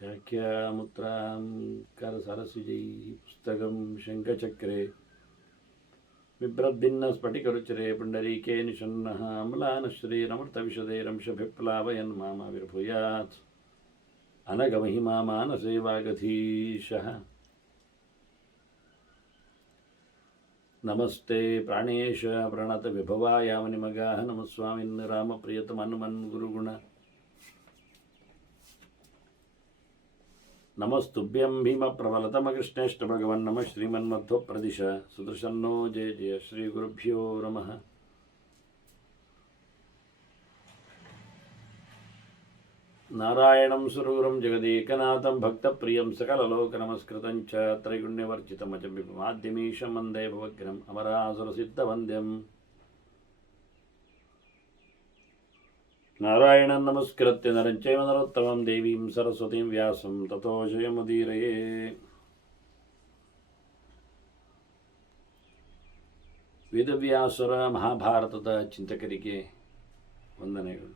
व्याख्यामुत्रां करसरसिजैः पुस्तकं शङ्खचक्रे बिभ्रद्भिन्नस्फटिकरुचिरे पुण्डरीके निषण्णः अम्लानश्रीरमृतविशदैरंशभिप्लावयन् मामाविर्भूयात् अनगमहिमा मानसे वागधीशः। नमस्ते प्राणेश प्रणतविभवायामनिमगाः नमस्वामिन् रामप्रियतमनुमन् गुरुगुण नमस्तुभ्यं भीमप्रबलतमकृष्णेष्ट भगवन् नमः श्रीमन्मध्वप्रदिश सुदर्शन्नो जय जय श्रीगुरुभ्यो नमः। नारायणं सुरगुरुं जगदेकनाथं भक्तप्रियं सकललोकनमस्कृतं च त्रैगुण्यवर्जितमजमाध्यमीशं वन्दे भवग्रहम् अमरासुरसिद्धवन्द्यम्। नारायणं नमस्कृत्य नरं चैव नरोत्तमं देवीं सरस्वतीं व्यासं ततो जयमुदीरये। ವೇದವ್ಯಾಸರ ಮಹಾಭಾರತದ ಚಿಂತಕರಿಗೆ ವಂದನೆಗಳು.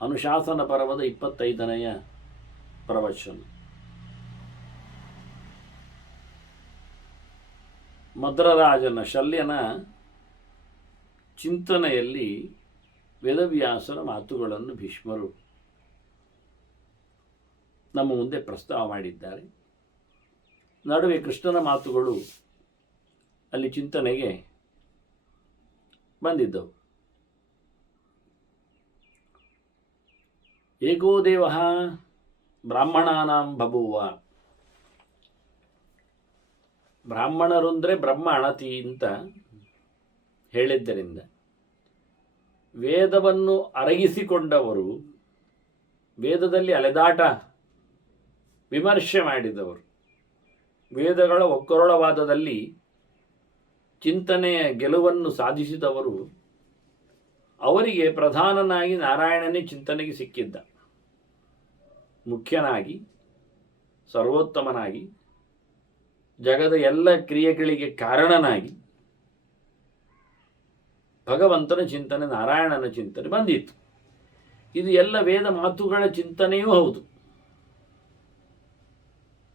ಅನುಶಾಸನ ಪರ್ವದ 25ನೆಯ ಪ್ರವಚನ. ಮದ್ರರಾಜನ ಶಲ್ಯನ ಚಿಂತನೆಯಲ್ಲಿ ವೇದವ್ಯಾಸರ ಮಾತುಗಳನ್ನು ಭೀಷ್ಮರು ನಮ್ಮ ಮುಂದೆ ಪ್ರಸ್ತಾವ ಮಾಡಿದ್ದಾರೆ. ನಡುವೆ ಕೃಷ್ಣನ ಮಾತುಗಳು ಅಲ್ಲಿ ಚಿಂತನೆಗೆ ಬಂದಿದ್ದವು. ಏಕೋ ದೇವ ಬ್ರಾಹ್ಮಣಾನಾಂ ಬಭೂವ. ಬ್ರಾಹ್ಮಣರು ಅಂದರೆ ಬ್ರಹ್ಮ ಅಣತಿ ಅಂತ ಹೇಳಿದ್ದರಿಂದ ವೇದವನ್ನು ಅರಗಿಸಿಕೊಂಡವರು, ವೇದದಲ್ಲಿ ಅಲೆದಾಟ ವಿಮರ್ಶೆ ಮಾಡಿದವರು, ವೇದಗಳ ಒಕ್ಕರಳವಾದದಲ್ಲಿ ಚಿಂತನೆಯ ಗೆಲುವನ್ನು ಸಾಧಿಸಿದವರು, ಅವರಿಗೆ ಪ್ರಧಾನನಾಗಿ ನಾರಾಯಣನೇ ಚಿಂತನೆಗೆ ಸಿಕ್ಕಿದ್ದ. ಮುಖ್ಯನಾಗಿ, ಸರ್ವೋತ್ತಮನಾಗಿ, ಜಗದ ಎಲ್ಲ ಕ್ರಿಯೆಗಳಿಗೆ ಕಾರಣನಾಗಿ ಭಗವಂತನ ಚಿಂತನೆ, ನಾರಾಯಣನ ಚಿಂತನೆ ಬಂದಿತ್ತು. ಇದು ಎಲ್ಲ ವೇದ ಮಾತುಗಳ ಚಿಂತನೆಯೂ ಹೌದು.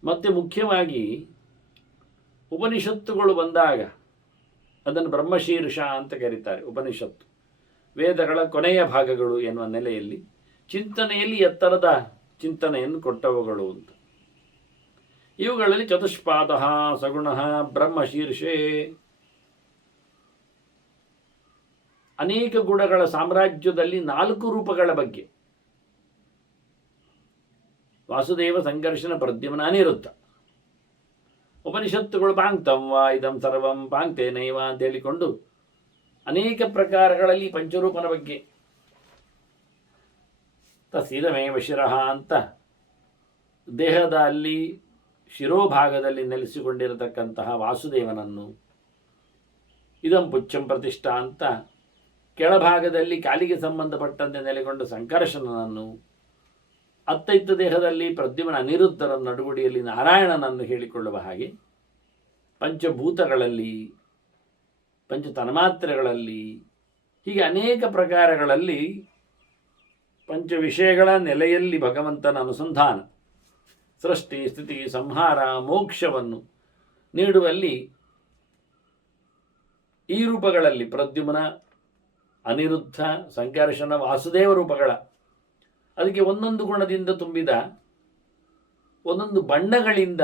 ಮತ್ತು ಮುಖ್ಯವಾಗಿ ಉಪನಿಷತ್ತುಗಳು ಬಂದಾಗ ಅದನ್ನು ಬ್ರಹ್ಮಶೀರ್ಷ ಅಂತ ಕರೀತಾರೆ. ಉಪನಿಷತ್ತು ವೇದಗಳ ಕೊನೆಯ ಭಾಗಗಳು ಎನ್ನುವ ನೆಲೆಯಲ್ಲಿ ಚಿಂತನೆಯಲ್ಲಿ ಎತ್ತರದ ಚಿಂತನೆಯನ್ನು ಕೊಟ್ಟವುಗಳು ಅಂತ. ಇವುಗಳಲ್ಲಿ ಚತುಷ್ಪಾದ ಸಗುಣ ಬ್ರಹ್ಮಶೀರ್ಷೆ, ಅನೇಕ ಗುಣಗಳ ಸಾಮ್ರಾಜ್ಯದಲ್ಲಿ 4 ರೂಪಗಳ ಬಗ್ಗೆ ವಾಸುದೇವ, ಸಂಘರ್ಷಣ, ಪ್ರದ್ಯುಮ್ನ, ಅನಿರುದ್ಧ. ಉಪನಿಷತ್ತುಗಳು ಪಾಂಕ್ತಂ ವಾ ಇದಂ ಸರ್ವಂ ಪಾಂಕ್ತೇನೈವ ಅಂತ ಹೇಳಿಕೊಂಡು ಅನೇಕ ಪ್ರಕಾರಗಳಲ್ಲಿ ಪಂಚರೂಪನ ಬಗ್ಗೆ, ತಸ್ಸಿದಮೇವ ಶಿರಃ ಅಂತ ದೇಹದ ಅಲ್ಲಿ ಶಿರೋಭಾಗದಲ್ಲಿ ನೆಲೆಸಿಕೊಂಡಿರತಕ್ಕಂತಹ ವಾಸುದೇವನನ್ನು, ಇದಂ ಪುಚ್ಛಂ ಪ್ರತಿಷ್ಠಾ ಅಂತ ಕೆಳಭಾಗದಲ್ಲಿ ಕಾಲಿಗೆ ಸಂಬಂಧಪಟ್ಟಂತೆ ನೆಲೆಗೊಂಡ ಸಂಕರ್ಷಣನನ್ನು, ಅತ್ತೈತ್ತ ದೇಹದಲ್ಲಿ ಪ್ರದ್ಯುಮ್ನ, ಅನಿರುದ್ಧರ ನಡುಗುಡಿಯಲ್ಲಿ ನಾರಾಯಣನನ್ನು ಹೇಳಿಕೊಳ್ಳುವ ಹಾಗೆ ಪಂಚಭೂತಗಳಲ್ಲಿ, ಪಂಚತನ್ಮಾತ್ರೆಗಳಲ್ಲಿ, ಹೀಗೆ ಅನೇಕ ಪ್ರಕಾರಗಳಲ್ಲಿ ಪಂಚ ವಿಷಯಗಳ ನೆಲೆಯಲ್ಲಿ ಭಗವಂತನ ಅನುಸಂಧಾನ, ಸೃಷ್ಟಿ, ಸ್ಥಿತಿ, ಸಂಹಾರ, ಮೋಕ್ಷವನ್ನು ನೀಡುವಲ್ಲಿ ಈ ರೂಪಗಳಲ್ಲಿ ಪ್ರದ್ಯುಮ್ನ, ಅನಿರುದ್ಧ, ಸಂಕರ್ಷಣ, ವಾಸುದೇವ ರೂಪಗಳ, ಅದಕ್ಕೆ ಒಂದೊಂದು ಗುಣದಿಂದ ತುಂಬಿದ, ಒಂದೊಂದು ಬಣ್ಣಗಳಿಂದ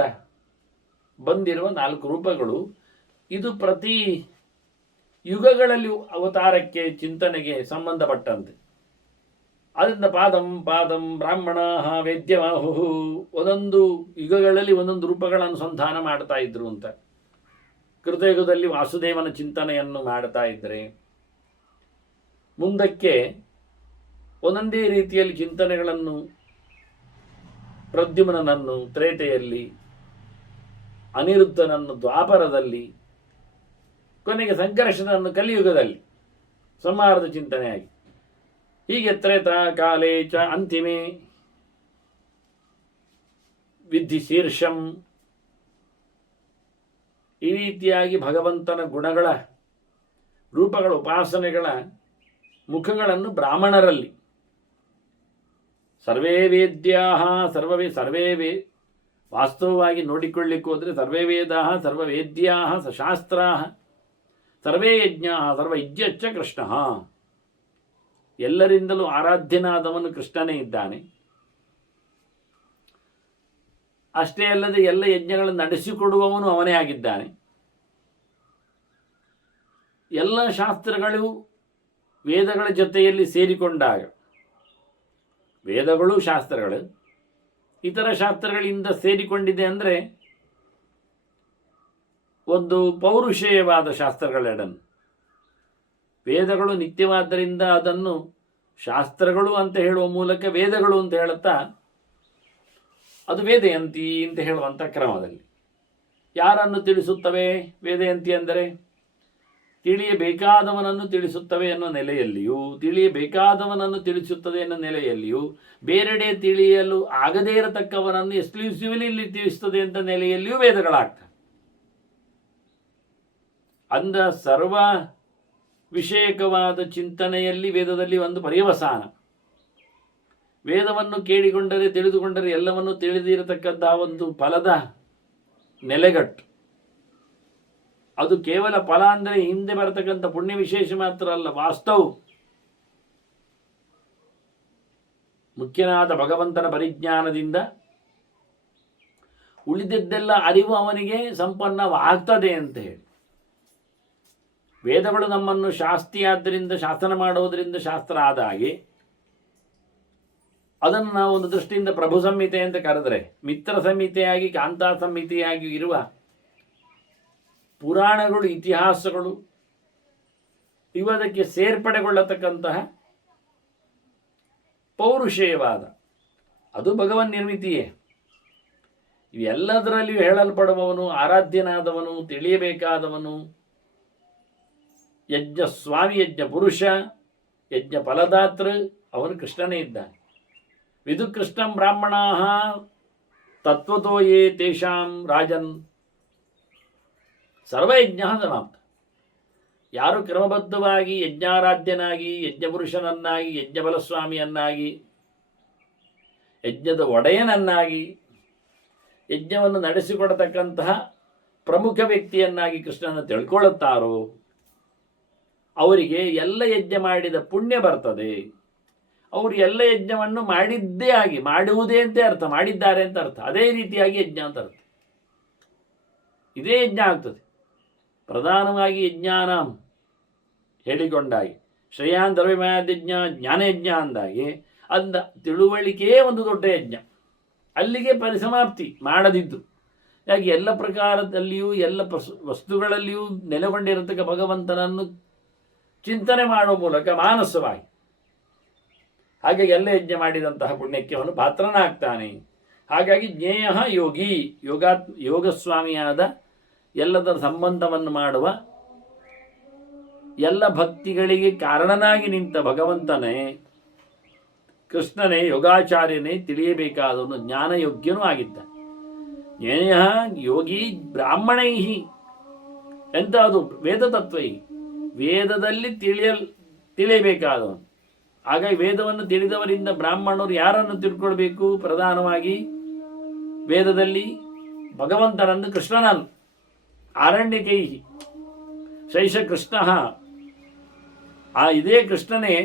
ಬಂದಿರುವ 4 ರೂಪಗಳು. ಇದು ಪ್ರತಿ ಯುಗಗಳಲ್ಲಿ ಅವತಾರಕ್ಕೆ, ಚಿಂತನೆಗೆ ಸಂಬಂಧಪಟ್ಟಂತೆ. ಆದ್ದರಿಂದ ಪಾದಂ ಪಾದಂ ಬ್ರಾಹ್ಮಣ ವೇದ್ಯಮಾಹು, ಒಂದೊಂದು ಯುಗಗಳಲ್ಲಿ ಒಂದೊಂದು ರೂಪಗಳ ಅನುಸಂಧಾನ ಮಾಡ್ತಾ ಇದ್ರು ಅಂತ. ಕೃತಯುಗದಲ್ಲಿ ವಾಸುದೇವನ ಚಿಂತನೆಯನ್ನು ಮಾಡ್ತಾ ಇದ್ದರೆ, ಮುಂದಕ್ಕೆ ಒಂದೊಂದೇ ರೀತಿಯಲ್ಲಿ ಚಿಂತನೆಗಳನ್ನು ಪ್ರದ್ಯುಮ್ನನನ್ನು ತ್ರೇತೆಯಲ್ಲಿ, ಅನಿರುದ್ಧನನ್ನು ದ್ವಾಪರದಲ್ಲಿ, ಕೊನೆಗೆ ಸಂಕರ್ಷಣನನ್ನು ಕಲಿಯುಗದಲ್ಲಿ ಸಂಹಾರದ ಚಿಂತನೆಯಾಗಿ, ಹೀಗೆ ತ್ರೇತಾ ಕಾಲೇ ಚ ಅಂತಿಮೇ ವಿಧಿ ಶೀರ್ಷಂ, ಈ ರೀತಿಯಾಗಿ ಭಗವಂತನ ಗುಣಗಳ, ರೂಪಗಳ, ಉಪಾಸನೆಗಳ ಮುಖಗಳನ್ನು ಬ್ರಾಹ್ಮಣರಲ್ಲಿ. ಸರ್ವೇ ವೇದ್ಯಾ ಸರ್ವೇ ವಾಸ್ತವವಾಗಿ ನೋಡಿಕೊಳ್ಳಿಕ್ಕೆ ಹೋದರೆ ಸರ್ವೇ ವೇದಾ ಸರ್ವವೇದ್ಯಾ ಸಶಾಸ್ತ್ರಾ ಸರ್ವೇ ಯಜ್ಞಾ ಸರ್ವಯಜ್ಞಚ್ಚ ಕೃಷ್ಣ. ಎಲ್ಲರಿಂದಲೂ ಆರಾಧ್ಯನಾದವನು ಕೃಷ್ಣನೇ ಇದ್ದಾನೆ. ಅಷ್ಟೇ ಅಲ್ಲದೆ ಎಲ್ಲ ಯಜ್ಞಗಳನ್ನು ನಡೆಸಿಕೊಡುವವನು ಅವನೇ ಆಗಿದ್ದಾನೆ. ಎಲ್ಲ ಶಾಸ್ತ್ರಗಳು ವೇದಗಳ ಜೊತೆಯಲ್ಲಿ ಸೇರಿಕೊಂಡಾಗ, ವೇದಗಳು ಶಾಸ್ತ್ರಗಳು ಇತರ ಶಾಸ್ತ್ರಗಳಿಂದ ಸೇರಿಕೊಂಡಿದೆ ಅಂದರೆ ಒಂದು ಪೌರುಷೇಯವಾದ ಶಾಸ್ತ್ರಗಳೆರಡನ್ನು. ವೇದಗಳು ನಿತ್ಯವಾದ್ದರಿಂದ ಅದನ್ನು ಶಾಸ್ತ್ರಗಳು ಅಂತ ಹೇಳುವ ಮೂಲಕ ವೇದಗಳು ಅಂತ ಹೇಳುತ್ತಾ ಅದು ವೇದಯಂತಿ ಅಂತ ಹೇಳುವಂಥ ಕ್ರಮದಲ್ಲಿ ಯಾರನ್ನು ತಿಳಿಸುತ್ತವೆ? ವೇದಯಂತಿ ಅಂದರೆ ತಿಳಿಯಬೇಕಾದವನನ್ನು ತಿಳಿಸುತ್ತವೆ ಅನ್ನೋ ನೆಲೆಯಲ್ಲಿಯೂ, ತಿಳಿಯಬೇಕಾದವನನ್ನು ತಿಳಿಸುತ್ತದೆ ಅನ್ನೋ ನೆಲೆಯಲ್ಲಿಯೂ, ಬೇರೆಡೆ ತಿಳಿಯಲು ಆಗದೇ ಇರತಕ್ಕವನನ್ನು ಎಕ್ಸ್ಕ್ಲೂಸಿವ್ಲಿ ಇಲ್ಲಿ ತಿಳಿಸುತ್ತದೆ ಅಂತ ನೆಲೆಯಲ್ಲಿಯೂ ವೇದಗಳಾಗ್ತವೆ. ಅಂದ ಸರ್ವ ವಿಷಯಕವಾದ ಚಿಂತನೆಯಲ್ಲಿ ವೇದದಲ್ಲಿ ಒಂದು ಪರ್ಯವಸಾನ. ವೇದವನ್ನು ಕೇಳಿಕೊಂಡರೆ ತಿಳಿದುಕೊಂಡರೆ ಎಲ್ಲವನ್ನು ತಿಳಿದಿರತಕ್ಕಂತಹ ಒಂದು ಫಲದ ನೆಲೆಗಟ್ಟು. ಅದು ಕೇವಲ ಫಲ ಅಂದರೆ ಹಿಂದೆ ಬರತಕ್ಕಂಥ ಪುಣ್ಯ ವಿಶೇಷ ಮಾತ್ರ ಅಲ್ಲ, ವಾಸ್ತವ ಮುಖ್ಯನಾದ ಭಗವಂತನ ಪರಿಜ್ಞಾನದಿಂದ ಉಳಿದಿದ್ದೆಲ್ಲ ಅರಿವು ಅವನಿಗೆ ಸಂಪನ್ನವಾಗ್ತದೆ ಅಂತ ಹೇಳಿ. ವೇದಗಳು ನಮ್ಮನ್ನು ಶಾಸ್ತಿಯಾದ್ದರಿಂದ ಶಾಸನ ಮಾಡೋದರಿಂದ ಶಾಸ್ತ್ರ ಆದ ಹಾಗೆ ಅದನ್ನು ನಾವು ಒಂದು ದೃಷ್ಟಿಯಿಂದ ಪ್ರಭು ಸಂಹಿತೆ ಅಂತ ಕರೆದರೆ, ಮಿತ್ರ ಸಂಹಿತೆಯಾಗಿ ಕಾಂತಾ ಸಂಹಿತೆಯಾಗಿ ಇರುವ ಪುರಾಣಗಳು, ಇತಿಹಾಸಗಳು ಇವದಕ್ಕೆ ಸೇರ್ಪಡೆಗೊಳ್ಳತಕ್ಕಂತಹ ಪೌರುಷೇಯವಾದ ಅದು ಭಗವನ್ ನಿರ್ಮಿತಿಯೇ. ಇವೆಲ್ಲದರಲ್ಲಿಯೂ ಹೇಳಲ್ಪಡುವವನು, ಆರಾಧ್ಯನಾದವನು, ತಿಳಿಯಬೇಕಾದವನು, ಯಜ್ಞ ಸ್ವಾಮಿ, ಯಜ್ಞ ಪುರುಷ, ಯಜ್ಞ ಫಲದಾತೃ ಅವನು ಕೃಷ್ಣನೇ ಇದ್ದಾನೆ. ವಿದು ಕೃಷ್ಣಂ ಬ್ರಾಹ್ಮಣಾ ತತ್ವತೋ ಯೇ ತೇಷಾಂ ರಾಜನ್ ಸರ್ವಯಜ್ಞ ಸಮಾಪ್ತ. ಯಾರು ಕ್ರಮಬದ್ಧವಾಗಿ ಯಜ್ಞಾರಾಧ್ಯನಾಗಿ, ಯಜ್ಞಪುರುಷನನ್ನಾಗಿ, ಯಜ್ಞಬಲಸ್ವಾಮಿಯನ್ನಾಗಿ, ಯಜ್ಞದ ಒಡೆಯನನ್ನಾಗಿ, ಯಜ್ಞವನ್ನು ನಡೆಸಿಕೊಡತಕ್ಕಂತಹ ಪ್ರಮುಖ ವ್ಯಕ್ತಿಯನ್ನಾಗಿ ಕೃಷ್ಣನ ತಿಳ್ಕೊಳ್ಳುತ್ತಾರೋ ಅವರಿಗೆ ಎಲ್ಲ ಯಜ್ಞ ಮಾಡಿದ ಪುಣ್ಯ ಬರ್ತದೆ. ಅವರು ಎಲ್ಲ ಯಜ್ಞವನ್ನು ಮಾಡಿದ್ದೇ ಆಗಿ, ಮಾಡುವುದೇ ಅಂತ ಅರ್ಥ, ಮಾಡಿದ್ದಾರೆ ಅಂತ ಅರ್ಥ. ಅದೇ ರೀತಿಯಾಗಿ ಯಜ್ಞ ಅಂತ ಅರ್ಥ. ಇದೇ ಯಜ್ಞ ಆಗ್ತದೆ. ಪ್ರಧಾನವಾಗಿ ಯಜ್ಞಾನಾಂ ಹೇಳಿಕೊಂಡಾಗಿ, ಶ್ರೇಯಾನ್ ದ್ರವ್ಯಮಯಜ್ಞ ಜ್ಞಾನಯಜ್ಞ ಅಂದಾಗಿ ಅಂದ ತಿಳುವಳಿಕೆಯೇ ಒಂದು ದೊಡ್ಡ ಯಜ್ಞ. ಅಲ್ಲಿಗೆ ಪರಿಸಮಾಪ್ತಿ ಮಾಡದಿದ್ದು. ಯಾಕೆ ಎಲ್ಲ ಪ್ರಕಾರದಲ್ಲಿಯೂ ಎಲ್ಲ ವಸ್ತುಗಳಲ್ಲಿಯೂ ನೆಲೆಗೊಂಡಿರತಕ್ಕ ಭಗವಂತನನ್ನು ಚಿಂತನೆ ಮಾಡುವ ಮೂಲಕ ಮಾನಸವಾಗಿ, ಹಾಗಾಗಿ ಎಲ್ಲ ಯಜ್ಞ ಮಾಡಿದಂತಹ ಪುಣ್ಯಕ್ಕೆ ಅವನು ಪಾತ್ರನಾಗ್ತಾನೆ. ಹಾಗಾಗಿ ಜ್ಞೇಯ ಯೋಗಿ, ಯೋಗಸ್ವಾಮಿಯಾದ ಎಲ್ಲದರ ಸಂಬಂಧವನ್ನು ಮಾಡುವ, ಎಲ್ಲ ಭಕ್ತಿಗಳಿಗೆ ಕಾರಣನಾಗಿ ನಿಂತ ಭಗವಂತನೇ, ಕೃಷ್ಣನೇ, ಯೋಗಾಚಾರ್ಯನೇ ತಿಳಿಯಬೇಕಾದವನು, ಜ್ಞಾನಯೋಗ್ಯನೂ ಆಗಿದ್ದ. ಜ್ಞೇಯ ಯೋಗಿ ಬ್ರಾಹ್ಮಣೈ ಎಂತ ಅದು ವೇದ ತತ್ವೈ, ವೇದದಲ್ಲಿ ತಿಳಿಯಬೇಕಾದವನು. ಹಾಗಾಗಿ ವೇದವನ್ನು ತಿಳಿದವರಿಂದ ಬ್ರಾಹ್ಮಣರು ಯಾರನ್ನು ತಿಳ್ಕೊಳ್ಬೇಕು? ಪ್ರಧಾನವಾಗಿ ವೇದದಲ್ಲಿ ಭಗವಂತನನ್ನು, ಕೃಷ್ಣನನ್ನು. ಆರಣ್ಯಕೈ ಶೈಷ ಕೃಷ್ಣ, ಇದೇ ಕೃಷ್ಣನೇ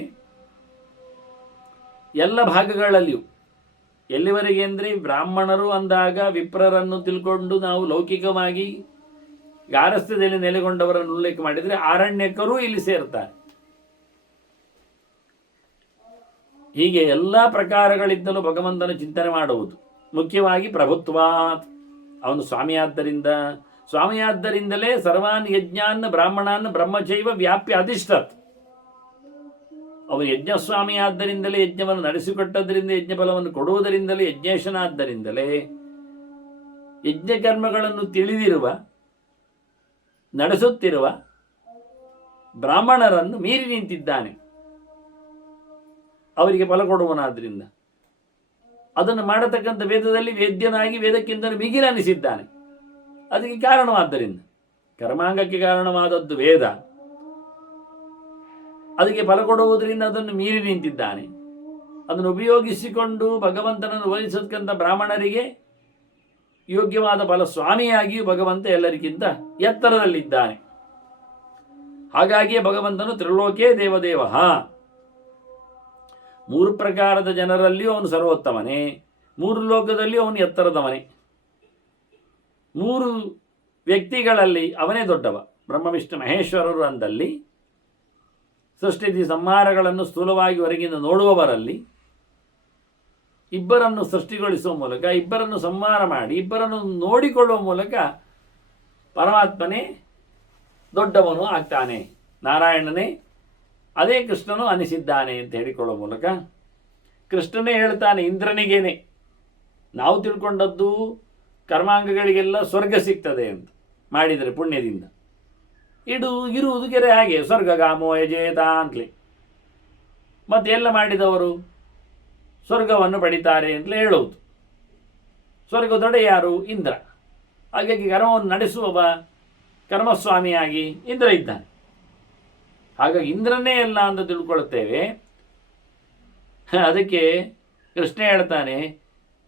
ಎಲ್ಲ ಭಾಗಗಳಲ್ಲಿಯೂ. ಎಲ್ಲಿವರೆಗೆ ಅಂದರೆ ಬ್ರಾಹ್ಮಣರು ಅಂದಾಗ ವಿಪ್ರರನ್ನು ತಿಳ್ಕೊಂಡು ನಾವು ಲೌಕಿಕವಾಗಿ ಗಾರಸ್ಥ್ಯದಲ್ಲಿ ನೆಲೆಗೊಂಡವರನ್ನು ಉಲ್ಲೇಖ ಮಾಡಿದರೆ ಆರಣ್ಯಕರು ಇಲ್ಲಿ ಸೇರ್ತಾರೆ. ಹೀಗೆ ಎಲ್ಲ ಪ್ರಕಾರಗಳಿಂದಲೂ ಭಗವಂತನ ಚಿಂತನೆ ಮಾಡುವುದು. ಮುಖ್ಯವಾಗಿ ಪ್ರಭುತ್ವಾತ್, ಅವನು ಸ್ವಾಮಿಯಾದ್ದರಿಂದಲೇ ಸರ್ವಾನ್ ಯಜ್ಞಾನ್ ಬ್ರಾಹ್ಮಣಾನ್ ಬ್ರಹ್ಮಚೈವ ವ್ಯಾಪ್ಯ ಅಧಿಷ್ಠತ್. ಅವನು ಯಜ್ಞಸ್ವಾಮಿಯಾದ್ದರಿಂದಲೇ ಯಜ್ಞವನ್ನು ನಡೆಸಿಕೊಟ್ಟದ್ರಿಂದ, ಯಜ್ಞಫಲವನ್ನು ಕೊಡುವುದರಿಂದಲೇ, ಯಜ್ಞೇಶನಾದ್ದರಿಂದಲೇ ಯಜ್ಞಕರ್ಮಗಳನ್ನು ತಿಳಿದಿರುವ, ನಡೆಸುತ್ತಿರುವ ಬ್ರಾಹ್ಮಣರನ್ನು ಮೀರಿ ನಿಂತಿದ್ದಾನೆ. ಅವರಿಗೆ ಫಲ ಕೊಡುವನಾದ್ರಿಂದ ಅದನ್ನು ಮಾಡತಕ್ಕಂಥ ವೇದದಲ್ಲಿ ವೇದ್ಯನಾಗಿ ವೇದಕ್ಕಿಂತ ಮಿಗಿಲನಿಸಿದ್ದಾನೆ. ಅದಕ್ಕೆ ಕಾರಣವಾದ್ದರಿಂದ, ಕರ್ಮಾಂಗಕ್ಕೆ ಕಾರಣವಾದದ್ದು ವೇದ. ಅದಕ್ಕೆ ಫಲ ಕೊಡುವುದರಿಂದ ಅದನ್ನು ಮೀರಿ ನಿಂತಿದ್ದಾನೆ. ಅದನ್ನು ಉಪಯೋಗಿಸಿಕೊಂಡು ಭಗವಂತನನ್ನು ಒಲಿಸತಕ್ಕಂಥ ಬ್ರಾಹ್ಮಣರಿಗೆ ಯೋಗ್ಯವಾದ ಫಲ ಸ್ವಾಮಿಯಾಗಿಯೂ ಭಗವಂತ ಎಲ್ಲರಿಗಿಂತ ಎತ್ತರದಲ್ಲಿದ್ದಾನೆ. ಹಾಗಾಗಿಯೇ ಭಗವಂತನು ತ್ರಿಲೋಕೇ ದೇವದೇವ, 3 ಪ್ರಕಾರದ ಜನರಲ್ಲಿಯೂ ಅವನು ಸರ್ವೋತ್ತಮನೇ, 3 ಲೋಕದಲ್ಲಿಯೂ ಅವನು ಎತ್ತರದವನೇ. 3 ವ್ಯಕ್ತಿಗಳಲ್ಲಿ ಅವನೇ ದೊಡ್ಡವ. ಬ್ರಹ್ಮ ವಿಷ್ಣು ಮಹೇಶ್ವರರು ಅಂದಲ್ಲಿ ಸೃಷ್ಟಿ ಸಂಹಾರಗಳನ್ನು ಸ್ಥೂಲವಾಗಿ ಹೊರಗಿಂದ ನೋಡುವವರಲ್ಲಿ ಇಬ್ಬರನ್ನು ಸೃಷ್ಟಿಗೊಳಿಸುವ ಮೂಲಕ, ಇಬ್ಬರನ್ನು ಸಂಹಾರ ಮಾಡಿ, ಇಬ್ಬರನ್ನು ನೋಡಿಕೊಳ್ಳುವ ಮೂಲಕ ಪರಮಾತ್ಮನೇ ದೊಡ್ಡವನು ಆಗ್ತಾನೆ. ನಾರಾಯಣನೇ ಅದೇ ಕೃಷ್ಣನು ಅನಿಸಿದ್ದಾನೆ ಅಂತ ಹೇಳಿಕೊಳ್ಳುವ ಮೂಲಕ ಕೃಷ್ಣನೇ ಹೇಳ್ತಾನೆ ಇಂದ್ರನಿಗೇನೆ, ನಾವು ತಿಳ್ಕೊಂಡದ್ದು ಕರ್ಮಾಂಗಗಳಿಗೆಲ್ಲ ಸ್ವರ್ಗ ಸಿಗ್ತದೆ ಅಂತ ಮಾಡಿದರೆ ಪುಣ್ಯದಿಂದ. ಇರುವುದು ಕೆರೆ ಹಾಗೆ ಸ್ವರ್ಗಗಾಮೋ ಯಜೇತ ಅಂತಲೇ. ಮತ್ತೆ ಎಲ್ಲ ಮಾಡಿದವರು ಸ್ವರ್ಗವನ್ನು ಪಡಿತಾರೆ ಅಂತಲೇ ಹೇಳುವುದು. ಸ್ವರ್ಗದೊಡೆ ಯಾರು? ಇಂದ್ರ. ಹಾಗಾಗಿ ಕರ್ಮವನ್ನು ನಡೆಸುವವ ಕರ್ಮಸ್ವಾಮಿಯಾಗಿ ಇಂದ್ರ ಇದ್ದಾನೆ. ಹಾಗಾಗಿ ಇಂದ್ರನೇ ಎಲ್ಲ ಅಂತ ತಿಳ್ಕೊಳ್ತೇವೆ. ಅದಕ್ಕೆ ಕೃಷ್ಣ ಹೇಳ್ತಾನೆ,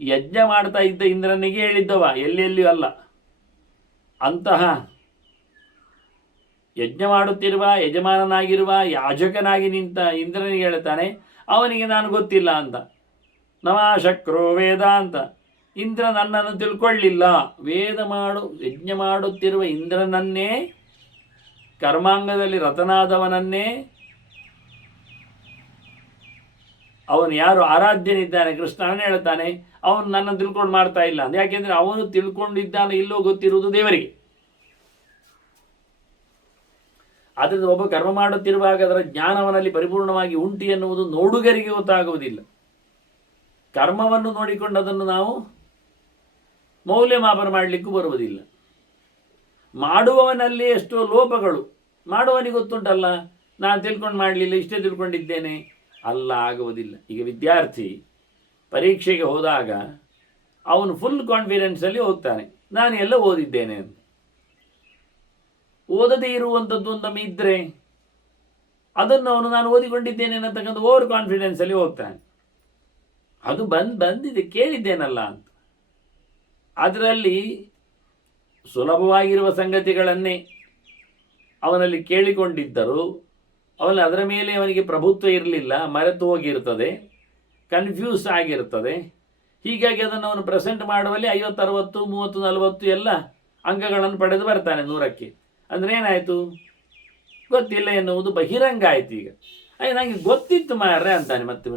ಯಜ್ಞ ಮಾಡ್ತಾ ಇದ್ದ ಇಂದ್ರನಿಗೆ ಹೇಳಿದ್ದವ, ಎಲ್ಲೆಲ್ಲಿಯೂ ಅಲ್ಲ. ಅಂತಹ ಯಜ್ಞ ಮಾಡುತ್ತಿರುವ ಯಜಮಾನನಾಗಿರುವ ಯಾಜಕನಾಗಿ ನಿಂತ ಇಂದ್ರನಿಗೆ ಹೇಳ್ತಾನೆ, ಅವನಿಗೆ ನಾನು ಗೊತ್ತಿಲ್ಲ ಅಂತ. ನಮಾಶಕ್ರೋ ವೇದ ಅಂತ. ಇಂದ್ರ ನನ್ನನ್ನು ತಿಳ್ಕೊಳ್ಳಿಲ್ಲ. ಯಜ್ಞ ಮಾಡುತ್ತಿರುವ ಇಂದ್ರನನ್ನೇ, ಕರ್ಮಾಂಗದಲ್ಲಿ ರತನಾದವನನ್ನೇ, ಅವನು ಯಾರು ಆರಾಧ್ಯನಿದ್ದಾನೆ ಕೃಷ್ಣ, ಅವನು ಹೇಳ್ತಾನೆ ಅವನು ನನ್ನನ್ನು ತಿಳ್ಕೊಂಡು ಮಾಡ್ತಾ ಇಲ್ಲ ಅಂತ. ಯಾಕೆಂದರೆ ಅವನು ತಿಳ್ಕೊಂಡಿದ್ದಾನೆ ಇಲ್ಲೋ ಗೊತ್ತಿರುವುದು ದೇವರಿಗೆ. ಆದ್ದರಿಂದ ಒಬ್ಬ ಕರ್ಮ ಮಾಡುತ್ತಿರುವಾಗ ಅದರ ಜ್ಞಾನವನಲ್ಲಿ ಪರಿಪೂರ್ಣವಾಗಿ ಉಂಟು ಎನ್ನುವುದು ನೋಡುಗರಿಗೆ ಗೊತ್ತಾಗುವುದಿಲ್ಲ. ಕರ್ಮವನ್ನು ನೋಡಿಕೊಂಡು ಅದನ್ನು ನಾವು ಮೌಲ್ಯಮಾಪನ ಮಾಡಲಿಕ್ಕೂ ಬರುವುದಿಲ್ಲ. ಮಾಡುವವನಲ್ಲಿ ಎಷ್ಟೋ ಲೋಪಗಳು. ಮಾಡುವವನಿಗೆ ಗೊತ್ತುಂಟಲ್ಲ, ನಾನು ತಿಳ್ಕೊಂಡು ಮಾಡಲಿಲ್ಲ, ಇಷ್ಟೇ ತಿಳ್ಕೊಂಡಿದ್ದೇನೆ, ಅಲ್ಲ, ಆಗುವುದಿಲ್ಲ. ಈಗ ವಿದ್ಯಾರ್ಥಿ ಪರೀಕ್ಷೆಗೆ ಹೋದಾಗ ಅವನು ಫುಲ್ ಕಾನ್ಫಿಡೆನ್ಸಲ್ಲಿ ಹೋಗ್ತಾನೆ, ನಾನು ಎಲ್ಲ ಓದಿದ್ದೇನೆ ಅಂತ. ಓದದೇ ಇರುವಂಥದ್ದು ಒಂದೊಮ್ಮೆ ಇದ್ದರೆ ಅದನ್ನು ಅವನು ನಾನು ಓದಿಕೊಂಡಿದ್ದೇನೆ ಅನ್ನತಕ್ಕಂಥ ಓವರ್ ಕಾನ್ಫಿಡೆನ್ಸಲ್ಲಿ ಹೋಗ್ತಾನೆ. ಅದು ಬಂದಿದೆ ಕೇಳಿದ್ದೇನಲ್ಲ ಅಂತ. ಅದರಲ್ಲಿ ಸುಲಭವಾಗಿರುವ ಸಂಗತಿಗಳನ್ನೇ ಅವನಲ್ಲಿ ಕೇಳಿಕೊಂಡಿದ್ದರು. ಅವನಲ್ಲಿ ಅದರ ಮೇಲೆ ಅವನಿಗೆ ಪ್ರಭುತ್ವ ಇರಲಿಲ್ಲ, ಮರೆತು ಹೋಗಿರ್ತದೆ, ಕನ್ಫ್ಯೂಸ್ ಆಗಿರ್ತದೆ. ಹೀಗಾಗಿ ಅದನ್ನು ಅವನು ಪ್ರೆಸೆಂಟ್ ಮಾಡುವಲ್ಲಿ 50, 60, 30, 40 ಎಲ್ಲ ಅಂಕಗಳನ್ನು ಪಡೆದು ಬರ್ತಾನೆ 100ಕ್ಕೆ. ಅಂದರೆ ಏನಾಯಿತು? ಗೊತ್ತಿಲ್ಲ ಎನ್ನುವುದು ಬಹಿರಂಗ ಆಯಿತು. ಈಗ ನನಗೆ ಗೊತ್ತಿತ್ತು ಮಾರ್ರೆ ಅಂತಾನೆ. ಮತ್ತೆ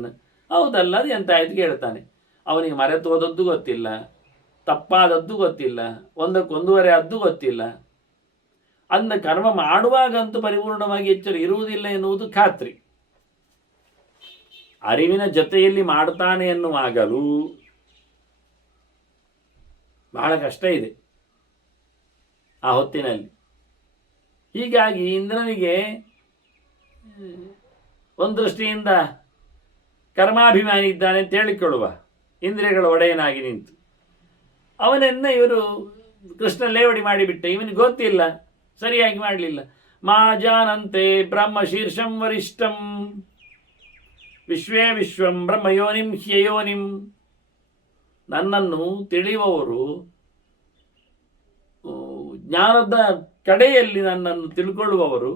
ಹೌದಲ್ಲ, ಅದು ಎಂತ ಆಯ್ತು ಕೇಳ್ತಾನೆ. ಅವನಿಗೆ ಮರೆತು ಹೋದದ್ದು ಗೊತ್ತಿಲ್ಲ, ತಪ್ಪಾದದ್ದು ಗೊತ್ತಿಲ್ಲ, ಒಂದಕ್ಕೊಂದುವರೆ ಆದ್ದು ಗೊತ್ತಿಲ್ಲ. ಅಂದ ಕರ್ಮ ಮಾಡುವಾಗಂತೂ ಪರಿಪೂರ್ಣವಾಗಿ ಎಚ್ಚರ ಇರುವುದಿಲ್ಲ ಎನ್ನುವುದು ಖಾತ್ರಿ. ಅರಿವಿನ ಜೊತೆಯಲ್ಲಿ ಮಾಡ್ತಾನೆ ಎನ್ನುವಾಗಲೂ ಬಹಳ ಕಷ್ಟ ಇದೆ ಆ ಹೊತ್ತಿನಲ್ಲಿ. ಹೀಗಾಗಿ ಇಂದ್ರನಿಗೆ ಒಂದು ದೃಷ್ಟಿಯಿಂದ ಕರ್ಮಾಭಿಮಾನಿ ಇದ್ದಾನೆ ಅಂತ ಹೇಳಿಕೊಳ್ಳುವ, ಇಂದ್ರಿಯಗಳ ಒಡೆಯನಾಗಿ ನಿಂತು ಅವನನ್ನು ಇವರು ಕೃಷ್ಣ ಲೇವಡಿ ಮಾಡಿಬಿಟ್ಟ. ಇವನಿಗೆ ಗೊತ್ತಿಲ್ಲ, ಸರಿಯಾಗಿ ಮಾಡಲಿಲ್ಲ. ಮಾ ಜಾನಂತೆ ಬ್ರಹ್ಮ ಶೀರ್ಷಂ ವರಿಷ್ಠಂ ವಿಶ್ವೇ ವಿಶ್ವಂ ಬ್ರಹ್ಮಯೋನಿಂ ಹ್ಯಯೋನಿಂ. ನನ್ನನ್ನು ತಿಳಿಯುವವರು, ಜ್ಞಾನದ ಕಡೆಯಲ್ಲಿ ನನ್ನನ್ನು ತಿಳ್ಕೊಳ್ಳುವವರು,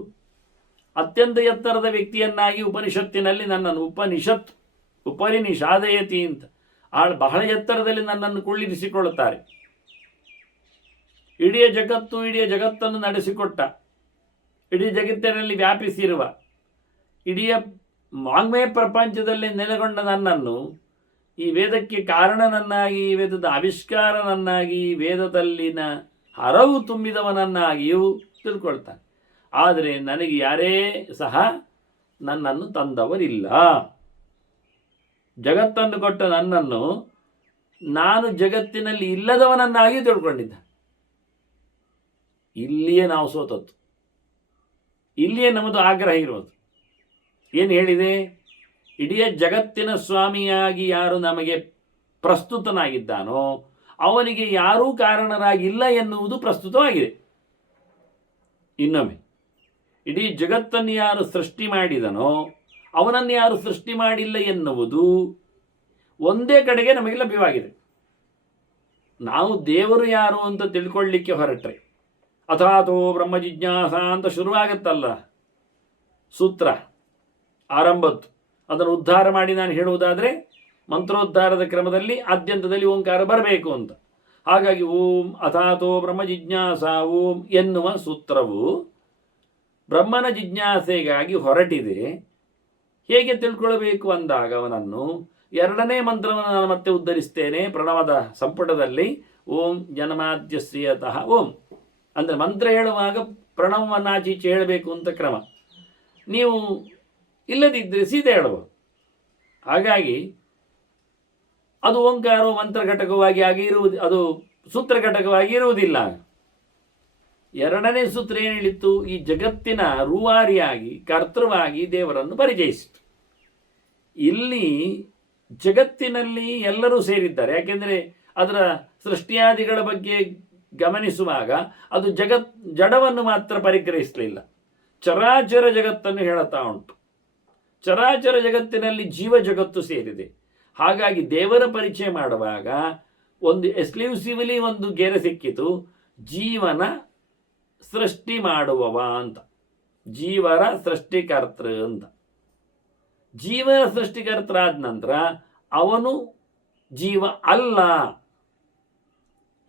ಅತ್ಯಂತ ಎತ್ತರದ ವ್ಯಕ್ತಿಯನ್ನಾಗಿ ಉಪನಿಷತ್ತಿನಲ್ಲಿ ನನ್ನನ್ನು ಉಪನಿಷಾದಯತಿ ಅಂತ ಬಹಳ ಎತ್ತರದಲ್ಲಿ ನನ್ನನ್ನು ಕುಳ್ಳಿರಿಸಿಕೊಳ್ಳುತ್ತಾರೆ. ಇಡೀ ಜಗತ್ತನ್ನು ನಡೆಸಿಕೊಟ್ಟ, ಇಡೀ ಜಗತ್ತಿನಲ್ಲಿ ವ್ಯಾಪಿಸಿರುವ, ಇಡೀ ವಾಂಗ್ಮಯ ಪ್ರಪಂಚದಲ್ಲಿ ನೆಲೆಗೊಂಡ ನನ್ನನ್ನು ಈ ವೇದಕ್ಕೆ ಕಾರಣನನ್ನಾಗಿ, ವೇದದ ಆವಿಷ್ಕಾರನನ್ನಾಗಿ, ವೇದದಲ್ಲಿನ ಹರವು ತುಂಬಿದವನನ್ನಾಗಿಯೂ ತಿಳ್ಕೊಳ್ತಾನೆ. ಆದರೆ ನನಗೆ ಯಾರೇ ಸಹ ನನ್ನನ್ನು ತಂದವರಿಲ್ಲ. ಜಗತ್ತನ್ನು ಕೊಟ್ಟ ನನ್ನನ್ನು ನಾನು ಜಗತ್ತಿನಲ್ಲಿ ಇಲ್ಲದವನನ್ನಾಗಿ ತಿಳ್ಕೊಂಡಿದ್ದ. ಇಲ್ಲಿಯೇ ನಾವು ಸೋತದ್ದು, ಇಲ್ಲಿಯೇ ನಮ್ಮದು ಆಗ್ರಹ ಇರೋದು. ಏನು ಹೇಳಿದೆ? ಇಡೀ ಜಗತ್ತಿನ ಸ್ವಾಮಿಯಾಗಿ ಯಾರು ನಮಗೆ ಪ್ರಸ್ತುತನಾಗಿದ್ದಾನೋ ಅವನಿಗೆ ಯಾರೂ ಕಾರಣರಾಗಿಲ್ಲ ಎನ್ನುವುದು ಪ್ರಸ್ತುತವಾಗಿದೆ. ಇನ್ನೊಮ್ಮೆ, ಇಡೀ ಜಗತ್ತನ್ನು ಯಾರು ಸೃಷ್ಟಿ ಮಾಡಿದನೋ ಅವನನ್ನು ಯಾರು ಸೃಷ್ಟಿ ಮಾಡಿಲ್ಲ ಎನ್ನುವುದು ಒಂದೇ ಕಡೆಗೆ ನಮಗೆ ಲಭ್ಯವಾಗಿದೆ. ನಾವು ದೇವರು ಯಾರು ಅಂತ ತಿಳ್ಕೊಳ್ಳಿಕ್ಕೆ ಹೊರಟ್ರೆ ಅಥಾತೋ ಬ್ರಹ್ಮ ಜಿಜ್ಞಾಸ ಅಂತ ಶುರುವಾಗತ್ತಲ್ಲ ಸೂತ್ರ ಆರಂಭದ್ದು, ಅದನ್ನು ಉದ್ಧಾರ ಮಾಡಿ ನಾನು ಹೇಳುವುದಾದರೆ ಮಂತ್ರೋದ್ಧಾರದ ಕ್ರಮದಲ್ಲಿ ಆದ್ಯಂತದಲ್ಲಿ ಓಂಕಾರ ಬರಬೇಕು ಅಂತ. ಹಾಗಾಗಿ ಓಂ ಅಥಾತೋ ಬ್ರಹ್ಮ ಜಿಜ್ಞಾಸ ಓಂ ಎನ್ನುವ ಸೂತ್ರವು ಬ್ರಹ್ಮನ ಜಿಜ್ಞಾಸೆಗಾಗಿ ಹೊರಟಿದೆ. ಹೇಗೆ ತಿಳ್ಕೊಳ್ಬೇಕು ಅಂದಾಗ ಅವನನ್ನು ಎರಡನೇ ಮಂತ್ರವನ್ನು ನಾನು ಮತ್ತೆ ಉದ್ಧರಿಸ್ತೇನೆ ಪ್ರಣವದ ಸಂಪುಟದಲ್ಲಿ. ಓಂ ಜನ್ಮಾದ್ಯಸ್ಯತಃ ಓಂ ಅಂದರೆ ಮಂತ್ರ ಹೇಳುವಾಗ ಪ್ರಣವವನ್ನು ಆಚೀಚೆ ಹೇಳಬೇಕು ಅಂತ ಕ್ರಮ. ನೀವು ಇಲ್ಲದಿದ್ದರೆ ಸೀದೆ ಹೇಳಬಹುದು. ಹಾಗಾಗಿ ಅದು ಓಂಕಾರವು ಮಂತ್ರ ಘಟಕವಾಗಿ ಆಗಿರುವುದು, ಅದು ಸೂತ್ರ ಘಟಕವಾಗಿ ಇರುವುದಿಲ್ಲ. ಎರಡನೇ ಸೂತ್ರ ಏನು ಹೇಳಿತ್ತು? ಈ ಜಗತ್ತಿನ ರೂವಾರಿಯಾಗಿ ಕರ್ತೃವಾಗಿ ದೇವರನ್ನು ಪರಿಚಯಿಸಿತು. ಇಲ್ಲಿ ಜಗತ್ತಿನಲ್ಲಿ ಎಲ್ಲರೂ ಸೇರಿದ್ದಾರೆ. ಯಾಕೆಂದರೆ ಅದರ ಸೃಷ್ಟಿಯಾದಿಗಳ ಬಗ್ಗೆ ಗಮನಿಸುವಾಗ ಅದು ಜಡವನ್ನು ಮಾತ್ರ ಪರಿಗ್ರಹಿಸಲಿಲ್ಲ, ಚರಾಚರ ಜಗತ್ತನ್ನು ಹೇಳುತ್ತಾ ಉಂಟು. ಚರಾಚರ ಜಗತ್ತಿನಲ್ಲಿ ಜೀವ ಜಗತ್ತು ಸೇರಿದೆ. ಹಾಗಾಗಿ ದೇವರ ಪರಿಚಯ ಮಾಡುವಾಗ ಒಂದು ಎಕ್ಸ್ಕ್ಲೂಸಿವ್ಲಿ ಒಂದು ಗೆರೆ ಸಿಕ್ಕಿತು, ಜೀವನ ಸೃಷ್ಟಿ ಮಾಡುವವ ಅಂತ, ಜೀವರ ಸೃಷ್ಟಿಕರ್ತೃ ಅಂತ. ಜೀವನ ಸೃಷ್ಟಿಕರ್ತರ ಆದ ನಂತರ ಅವನು ಜೀವ ಅಲ್ಲ